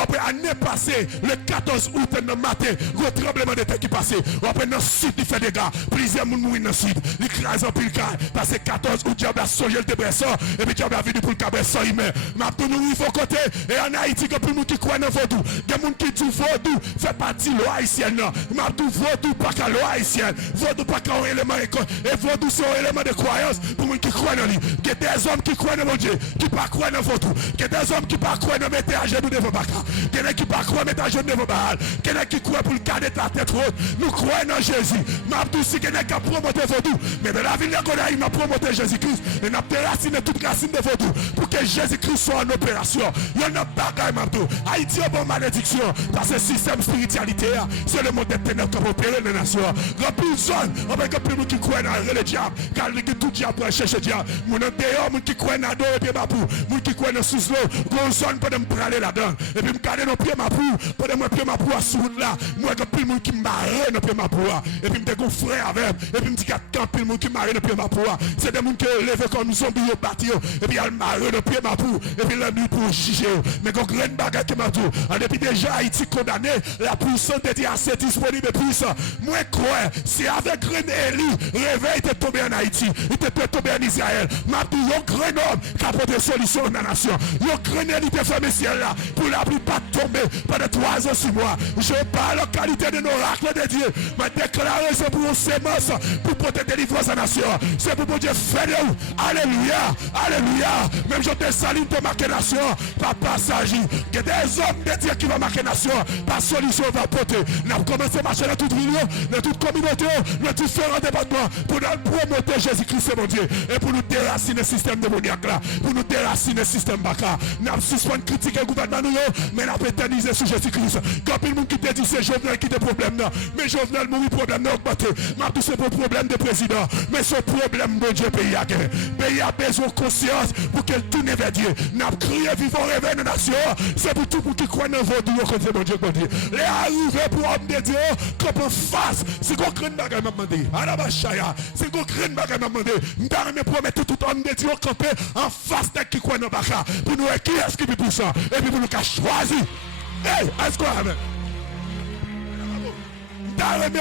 après l'année passée, le 14 août dans matin, gros tremblement de terre qui passait. Après dans le sud, il fait des gars. Plusieurs gens mourir dans le sud. Il crase en pile car. Parce que 14 août, diable a songé le dépression. Et puis diable a venu pour le cabesson, il meurt. Mais tout nous, il faut côté. Et en Haïti, il y a plus de gens qui croient dans le vaudou. Il y a des gens qui disent vaudou fait partie de l'eau haïtienne. Mais tout vaudou pas qu'à l'eau haïtienne. Vaudou pas qu'à un élément. Et vaudou c'est un élément de croyance pour les gens qui croient dans lui. Il y a des hommes qui croient dans mon Dieu, qui ne croient pas dans vaudou. Il y a des hommes qui ne croient pas dans mettre à genoux devant Baka. Quelqu'un qui ne croit pas mettre à genoux devant Baal. Quelqu'un qui croit pour le cadet de la tête haute. Nous croyons dans Jésus. Mais si quelqu'un qui a promoté vaudou. Mais dans la ville de Godaï, il a promoté Jésus-Christ. Et il a déraciné toute racine de vaudou. Pour que Jésus-Christ soit en opération. Il y a un bagaille, Mabdou. Haïti a bonne malédiction. Dans ce système spiritualité, c'est le monde des ténèbres qui a opéré les nations. Il y a plus de zones. On va plus de gens qui croient dans le diable. Car il y a tout diable pour chercher le diable. Mon dehors, mon qui croient dans l'eau et puis ma pou. Mon qui croient dans sous l'eau. Gros zone pour me praler là-dedans. Et puis me garder nos pieds ma pou. Pour me pieds ma pou à sous là. Moi, il y a plus de gens qui marrent nos pieds ma pou. Et puis me dégon frère avec. Et puis me dit qu'il y a tant de gens qui marrent nos pieds ma pou. C'est des gens qui lèvent comme zombies au bâti. Et puis ils marrent nos pieds ma pou. Et puis la nuit pour juger. Mais qu'on graine bagarre qui m'a tout. Depuis déjà Haïti condamné, la puissance de Dieu assez disponible et puissant. Moi, crois, c'est avec graine Élie, réveil était tombé en Haïti. Il était tombé en Israël. Ma pou, yon graine homme qui a porté solution dans la nation. Yon graine Élie était fermé ciel là. Pour la pluie pas tomber pendant 3 ans sur moi. Je parle en qualité de l'oracle de Dieu. Ma déclaration pour une sémence, pour porter délivrance à la nation. C'est pour mon Dieu faire de vous. Alléluia, alléluia. Même je te salue pour marquer nation, par passage. Il y a des hommes de Dieu qui vont marquer nation, par solution va porter. Nous avons commencé à marcher dans toute ville, dans toute communauté, dans différents départements, pour nous promouvoir Jésus-Christ, mon Dieu, et pour nous déraciner le système démoniaque là, pour nous déraciner le système baka. Nous avons suspendu critiquer le gouvernement, mais nous avons éternisé sur Jésus-Christ. Quand il y a qui te dit c'est Jovenel qui a des problèmes, mais Jovenel mourit, problème n'a augmenté. Mais tout c'est pour problème de président, mais ce problème, mon Dieu, pays a gagné. Pays a besoin de conscience pour qu'elle tourne vers Dieu. Nous avons crié vivant réveil de la nation, c'est pour tout pour qui croit dans votre Dieu, comme c'est mon Dieu, mon Dieu. Les arrivés pour homme de Dieu, comme en face, c'est qu'on crée une bagarre m'a demandé. Arabachaya, c'est qu'on crée une bagarre m'a demandé. Nous avons promettre tout homme de Dieu camper en face de qui croit dans Baka. Pour nous, qui est-ce qui est pour ça? Et puis pour nous choisir. Hey, est-ce qu'on a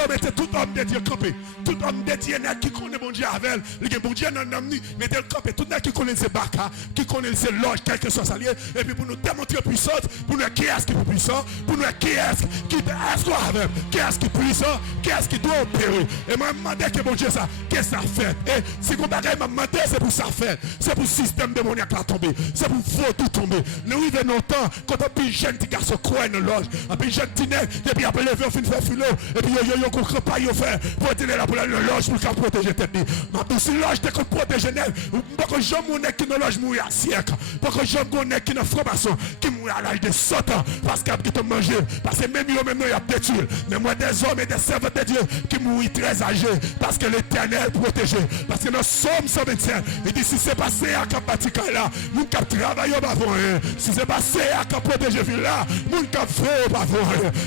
mettez tout homme de Dieu campé. Tout homme de Dieu qui connaît mon Dieu avec elle. Le bon Dieu n'a pas mis, mettez le campé. Tout le qui connaît ses baka, qui connaît ses loges, quel que soit salier. Et puis pour nous démontrer puissance, pour nous qui est-ce qui est puissant, pour nous qui est-ce qui est-ce qu'on a avec, qui est-ce qui est puissant, qui est-ce qui doit opérer. Et moi, je me demande que mon Dieu, ça, qu'est-ce que ça fait? Et si vous bagage m'a demandé, c'est pour ça faire. C'est pour le système démoniaque là tomber. C'est pour vous tout tomber. Nous vivons longtemps, quand on peut jeune petit garçon croit une loge, un petit jeune petit nègre, et puis après lever, on finit faire filer. Et puis yo qu'on crée pas yo faire pour tenir là pour la loge pour protéger tête. Ma douce loge te protéger nèg. Pas que j'aime mon nèg qui dans loge mourir à siècle. Pas que j'aime mon nèg qui dans franc-maçon qui mourir à l'âge de 100 ans parce qu'il a qui te manger parce que même yo même il a détruit. Mais moi des hommes et des servants de Dieu qui mourent très âgés parce que l'Éternel protégé. Parce que dans Somme 125, il dit si c'est passé à cap bâtiment là, nous cap travailler pas avant. Si c'est passé à cap protéger ville là, nous cap faire pas avant.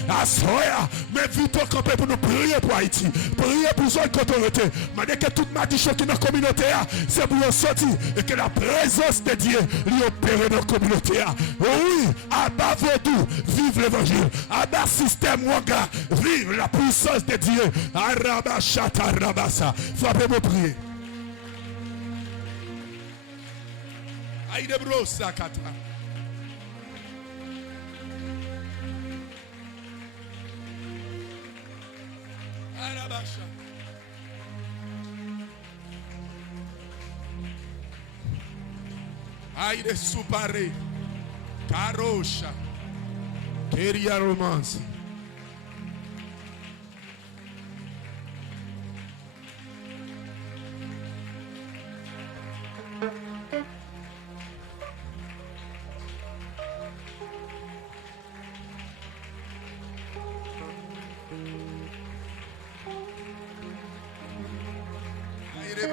À soya, mais vite camper pour nous prier pour Haïti, prier pour son autorité. Mais dès que toute ma dichon qui est dans la communauté, c'est pour nous sortir et que la présence de Dieu lui opère dans la communauté. Oui, abat Vodou, vive l'évangile. Abat système Wanga, vive la puissance de Dieu. Arabachata Rabasa. Frappez-moi prier. Aïdebro Sakata. Arabasha. Aïe soupare. Karosha. Keria romance.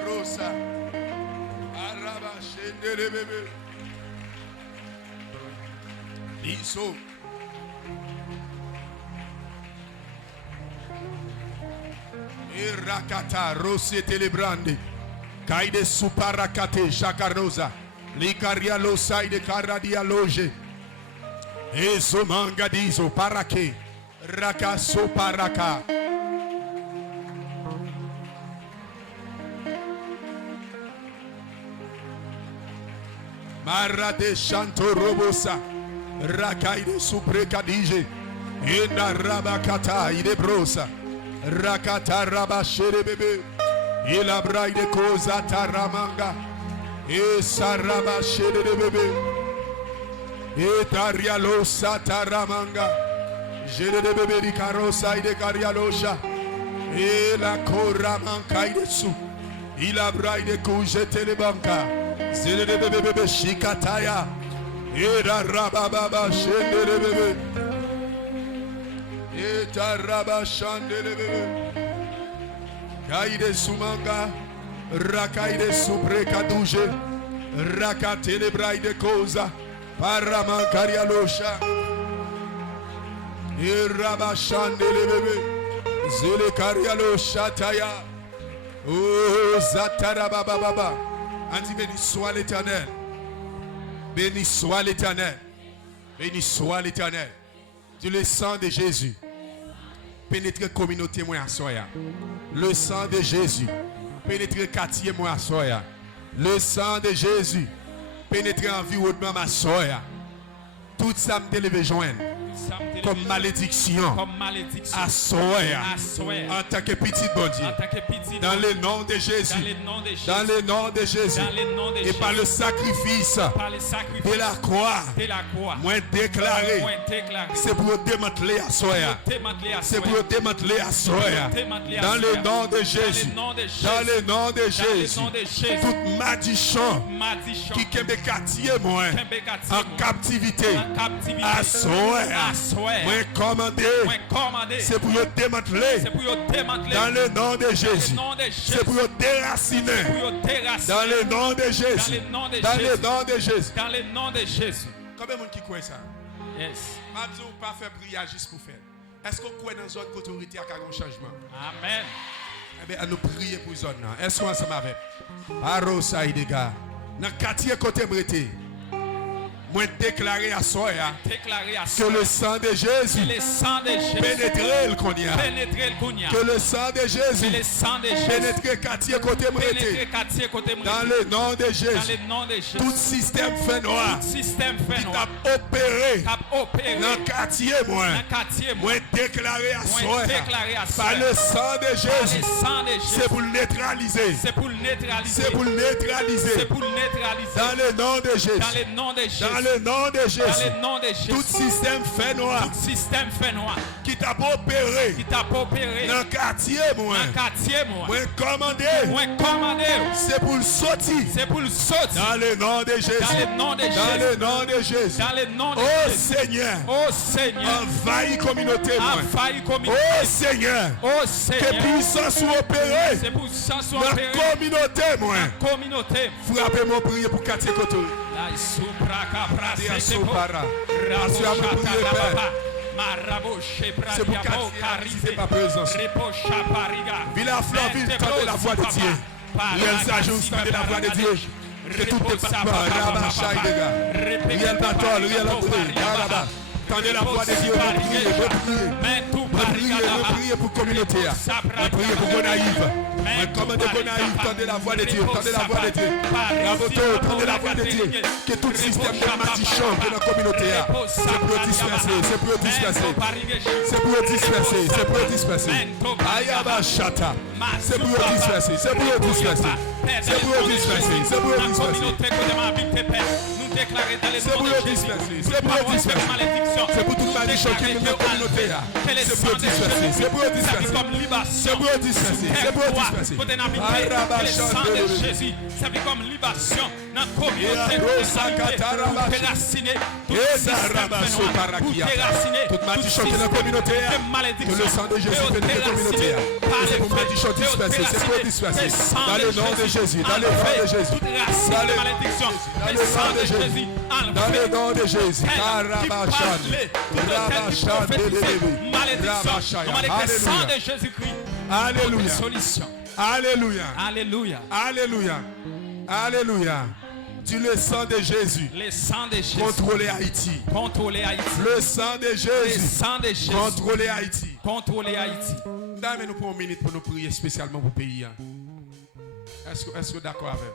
Brosa, Araba, Shendere bébé, Iso, Irakata, Rossi Telebrandi, Kaide Suparakate, Shakarosa, Likaria Losai de Karadia Loge, Eso Mangadizo, Parake, Rakaso Paraka. Marade Shanto Robosa, Rakaide Suprekadije, Ina Rabakata, Idebrosa, Rakata Rabashere Bebe, Ila Braide Koza Taramanga, Esa Rabashere Bebe, Etarialosa Taramanga, Jere de Bebe di Carosa de Carialosha, Ela Koramanka Idesu, Ila Braide Kuje Telebanka. Zele de bebe shikataya. Era rababa shendele bebe. Eta raba shandele bebe. Kaide sumanga. Rakaide supreka duje. Rakatele braide koza. Paramankaria losha. Era shandele bebe. Zele karia losha taya. Oh zatara baba baba. On dit béni soit l'Éternel. Béni soit l'Éternel. Béni soit l'Éternel. Dis le sang de Jésus. Pénétre la communauté moi à soya. Le sang de Jésus. Pénétre le quartier moi à soya. Le sang de Jésus. Pénétre l'environnement à soya. Tout Tout ça me délevé joindre. Comme malédiction. À soya. En tant que petit bon Dieu. Dans le nom de Jésus. Dans le nom de Jésus. Et par le sacrifice de la croix. Moi déclaré. C'est pour démanteler à soya. C'est pour démanteler à soya. Dans le nom de Jésus. Dans le nom de Jésus. Toute malédiction qui kembe quartier moi en captivité. À soya. Moi commandé. C'est pour démanteler. Dans le nom de Jésus. C'est pour déraciner. Dans le nom de Jésus. Dans le nom de Jésus. Dans le nom de Jésus. Combien de monde qui croit ça? Yes. Je ne pas faire prière juste pour faire. Est-ce qu'on croit dans zone autorité à un changement? Amen. Eh bien, nous prier pour zone. Est-ce qu'on ensemble avec? Aro Saïdega. Dans le quartier côté Breté. Moi déclarer à soi que le sang de Jésus pénètre le Konya. Que le sang de Jésus pénètre le quartier côté Breté. Dans le nom de Jésus. Tout système fait noir qui t'a opéré dans le quartier moi déclarer à soi par le sang de Jésus. C'est pour le neutraliser. C'est pour le neutraliser. Dans le nom de Jésus. Dans le nom de Jésus. Tout système fait noir. Qui t'a opéré. Dans le quartier moi commandé. C'est pour le sortir. Dans le nom de Jésus. Dans le nom de Jésus. Oh Seigneur. Envahis communauté moi. Oh Seigneur. Que puissance opérée. Dans la communauté moi. Frappez mon prier pour quartier côté. C'est pour quartier, pas présence. Villa Flaville, tendez la voix de Dieu. Les agents tendez la voix de Dieu. Que tout est pas Rabachaï de gars. Riel Batol, Riel André, Yaraba. Tendez la voix de Dieu, priez pour la communauté. Priez pour Gonaïve. Commandez Gonaïve, tendez la voix de Dieu, tendez la voix de Dieu. Raboto, tendez la voix de Dieu. Que tout système de malédiction de la communauté, c'est pour disperser, c'est pour disperser. C'est pour disperser, c'est pour disperser. Ayaba Chata, c'est pour disperser, c'est pour disperser. C'est pour disperser, c'est pour disperser. C'est pour disperser, c'est pour disperser. C'est pour toute malédiction qui est dans la communauté. C'est pour disperser, c'est pour disperser. C'est pour disperser, c'est pour disperser. Le sang de Jésus, ça fait comme libation dans la communauté. Pour déraciner toute malédiction qui est dans la communauté. Que le sang de Jésus pénètre dans la communauté. C'est pour malédiction disperser, c'est pour disperser. Dans le nom de Jésus, dans le nom de Jésus. Dans le nom de Jésus. Dans le nom de Jésus. Alléluia. Alléluia. Alléluia. Alléluia. Alléluia. Tu le sang de Jésus. Le sang de Jésus. Contrôler Haïti. Contrôler Haïti. Le sang de Jésus. Le sang de Jésus. Contrôler Haïti. Contrôler Haïti. Dame, nous prenons une minute pour nous prier spécialement pour le pays. Est-ce que vous êtes d'accord avec?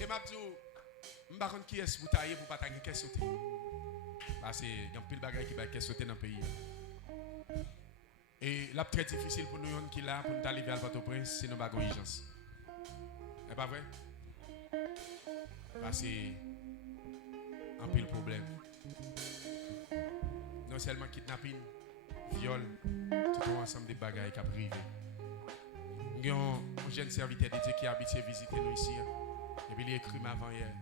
Et ma dit, je ne sais pas qui est-ce que vous taillez pour ne pas tailler qu'est-ce que parce qu'il y a un pile de bagages qui va qu'est-ce que dans le pays. Et là, très difficile pour nous qui là pour nous arriver à Port-au-Prince, c'est nos bagages urgence. C'est pas vrai? Parce que un pile problème. Non seulement kidnapping, viol, tout ensemble des bagages qui a privé. Il y a un jeune serviteur de Dieu qui a habitué à visiter nous ici. Et puis il a écrit avant hier.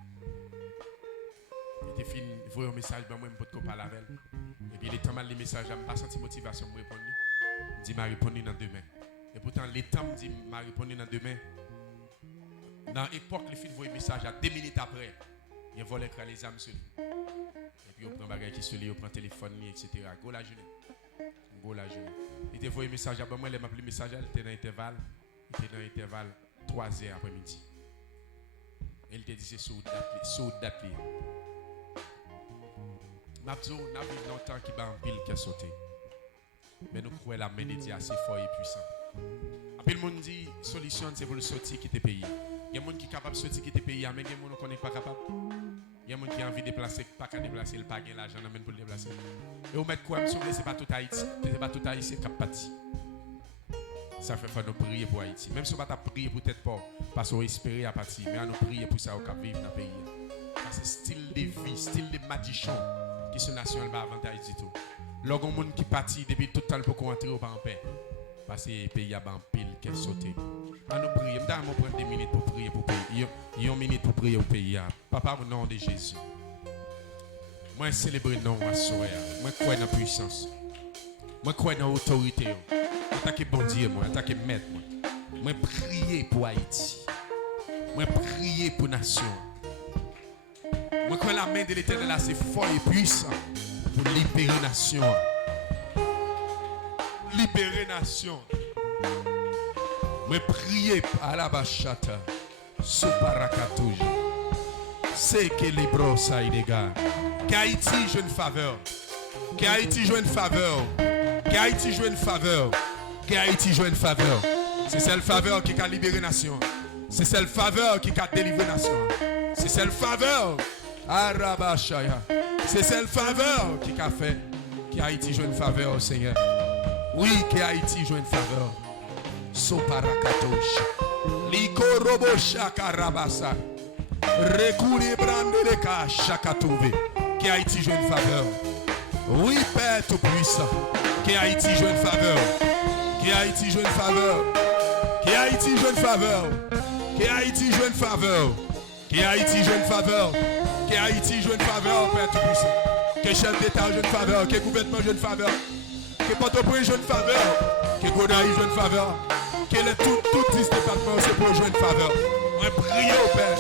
Il était fini, il voyait un message, ben moi je ne peux pas parler avec elle. Et puis il est mal les messages, je n'ai pas senti motivation pour répondre. Il dit, je vais répondre dans demain. Et pourtant, les temps me dit, je vais répondre dans demain. Dans l'époque, les filles voient un message à 2 minutes après. Il a volé les âmes sur lui. Et puis il prend bagage qui se lit, il prend le téléphone, etc. Go la journée. Go la journée. Il te voit un message à moi, il m'a appelé le message, il était dans l'intervalle. Il était dans l'intervalle 3h après-midi. Et il te disait sous date. Mabzo, nous avons longtemps qui va en pile qui a sauté. Mais nous croyons la main de Dieu assez fort et puissant. Après, le monde dit solution c'est pour le sortir qui te paye. Il y a des gens qui sont capables de sortir qui te paye, mais il y a des gens qui ne sont pas capables. Il y a des gens qui ont envie de déplacer, pas qu'à déplacer, il pas gain l'argent même pour le déplacer. Et vous mettez quoi, me souvenez, c'est pas tout Haïti, c'est pas tout Haïti qui a parti. Ça fait nous prier pour Haïti. Même si on va pas prier pour tête pas, parce qu'on espère à partir, mais on prier pour ça au cap vivre dans le pays. Parce que style de vie, style de magician qui sont national va avantage du tout. Lorsqu'on monde qui partit depuis tout le temps pour rentrer au en paix. Parce que le pays a ban pile qui est sauté. On nous prier, on prend 2 minutes pour prier pour le pays. 1 minute pour prier au pays. Papa, au nom de Jésus. Moi, célèbre le nom à soeur. Moi, crois dans la puissance. Moi, crois dans l'autorité. Attaquez bon Dieu, moi, attaquez maître. Moi, prier pour Haïti. Moi, prier pour la nation. Moi, crois la main de l'Éternel là, c'est fort et puissant pour libérer la nation. Libérer la nation. Moi, prier à la bachata. Soparakatouj. C'est que les bros ça y dégage. Qu'Haïti joue une faveur. Qu'Haïti joue une faveur. Qu'Haïti joue une faveur. Qu'Haïti joue une faveur. C'est celle faveur qui a libéré la nation. C'est celle faveur qui a délivré la nation. C'est celle faveur. Arabashaya. C'est celle faveur qui a fait qu'Haïti joue une faveur au Seigneur. Oui, qu'Haïti joue une faveur. Soparakatosh. Liko robo shakarabasa. Rekouli brande le ka shakatouve. Qu'Haïti joue une faveur. Oui, Père Tout-Puissant. Qu'Haïti joue une faveur. Qu'Haïti joue une faveur. Qu'Haïti joue une faveur. Qu'Haïti joue une faveur. Qu'Haïti joue une faveur. Qu'Haïti joue une faveur, Père Tout-Puissant. Que chef d'État joue une faveur. Que gouvernement joue une faveur. Que Port-au-Prince joue une faveur. Que Gonaï joue une faveur. Que tout 10 départements c'est pour jouer une faveur. On prie au Père.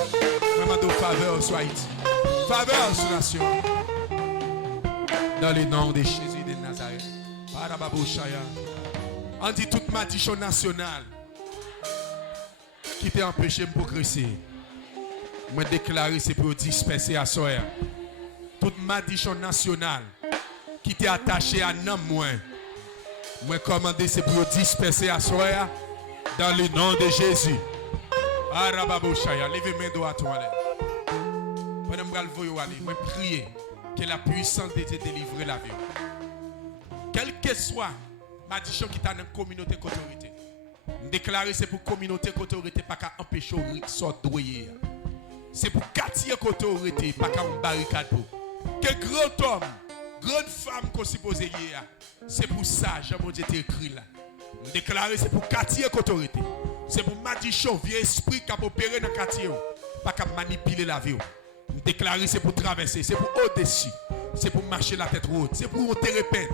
On demande faveur sur Haïti. Faveur sur la nation. Dans le nom de Jésus de Nazareth. On dit toute malédiction nationale qui t'a empêché de progresser. Moi déclarer c'est pour disperser à soi. Toute malédiction nationale qui t'est attachée à nom moi. Moi commander c'est pour disperser à soi dans le nom de Jésus. Arababouchaya, levez mes doigts à toi. Pendant que vous allez, moi prier que la puissance de Dieu délivre la vie. Quel que soit la malédiction qui est dans la communauté d'autorité. Déclarer c'est pour la communauté d'autorité, pas qu'à empêcher de sortir. C'est pour quartier d'autorité, pas qu'à une barricade. Quel grand homme, grande femme qu'on suppose hier, c'est pour ça, Jean-Mon Dieu t'a écrit là. Déclarer c'est pour quartier d'autorité. C'est pour malédiction, vieux esprit qui a opéré dans le quartier, pas qu'à manipuler la vie. Déclarer c'est pour traverser, c'est pour au-dessus, c'est pour marcher la tête haute, c'est pour ôter peine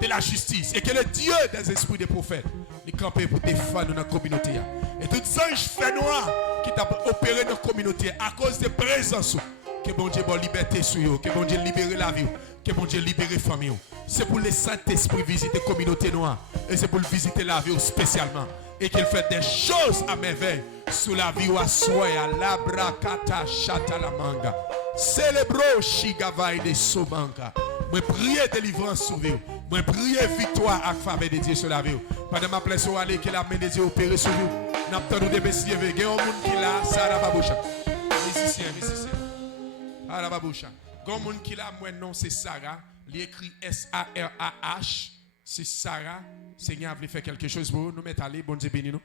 de la justice. Et que le Dieu des esprits des prophètes, il campe pour défendre notre communauté. Et tout ça, je fais noir qui t'a opéré dans la communauté à cause de présence. Que bon Dieu bonne liberté sur eux, que bon Dieu libère la vie, que bon Dieu libère la famille. C'est pour le Saint-Esprit visiter la communauté noire. Et c'est pour le visiter la vie spécialement. Et qu'il fait des choses à merveille sous la vie ou à soi, à l'abrakata chatalamanga. Célébro shigavaï de sobanka. Moi prier délivrance sur vous. Moi prier victoire avec faveur de Dieu sur la vie. Pendant ma place où aller que la main de Dieu opère sur vous. N'a pas de messieurs, il y a un monde qui là, Sarah Baboucha. Musicien. Sarah Baboucha. Il y a un monde qui là, moi non c'est Sarah. Il écrit S-A-R-A-H. C'est Sarah. Seigneur a voulu faire quelque chose pour nous. Nous mettons aller, bon Dieu bénis nous.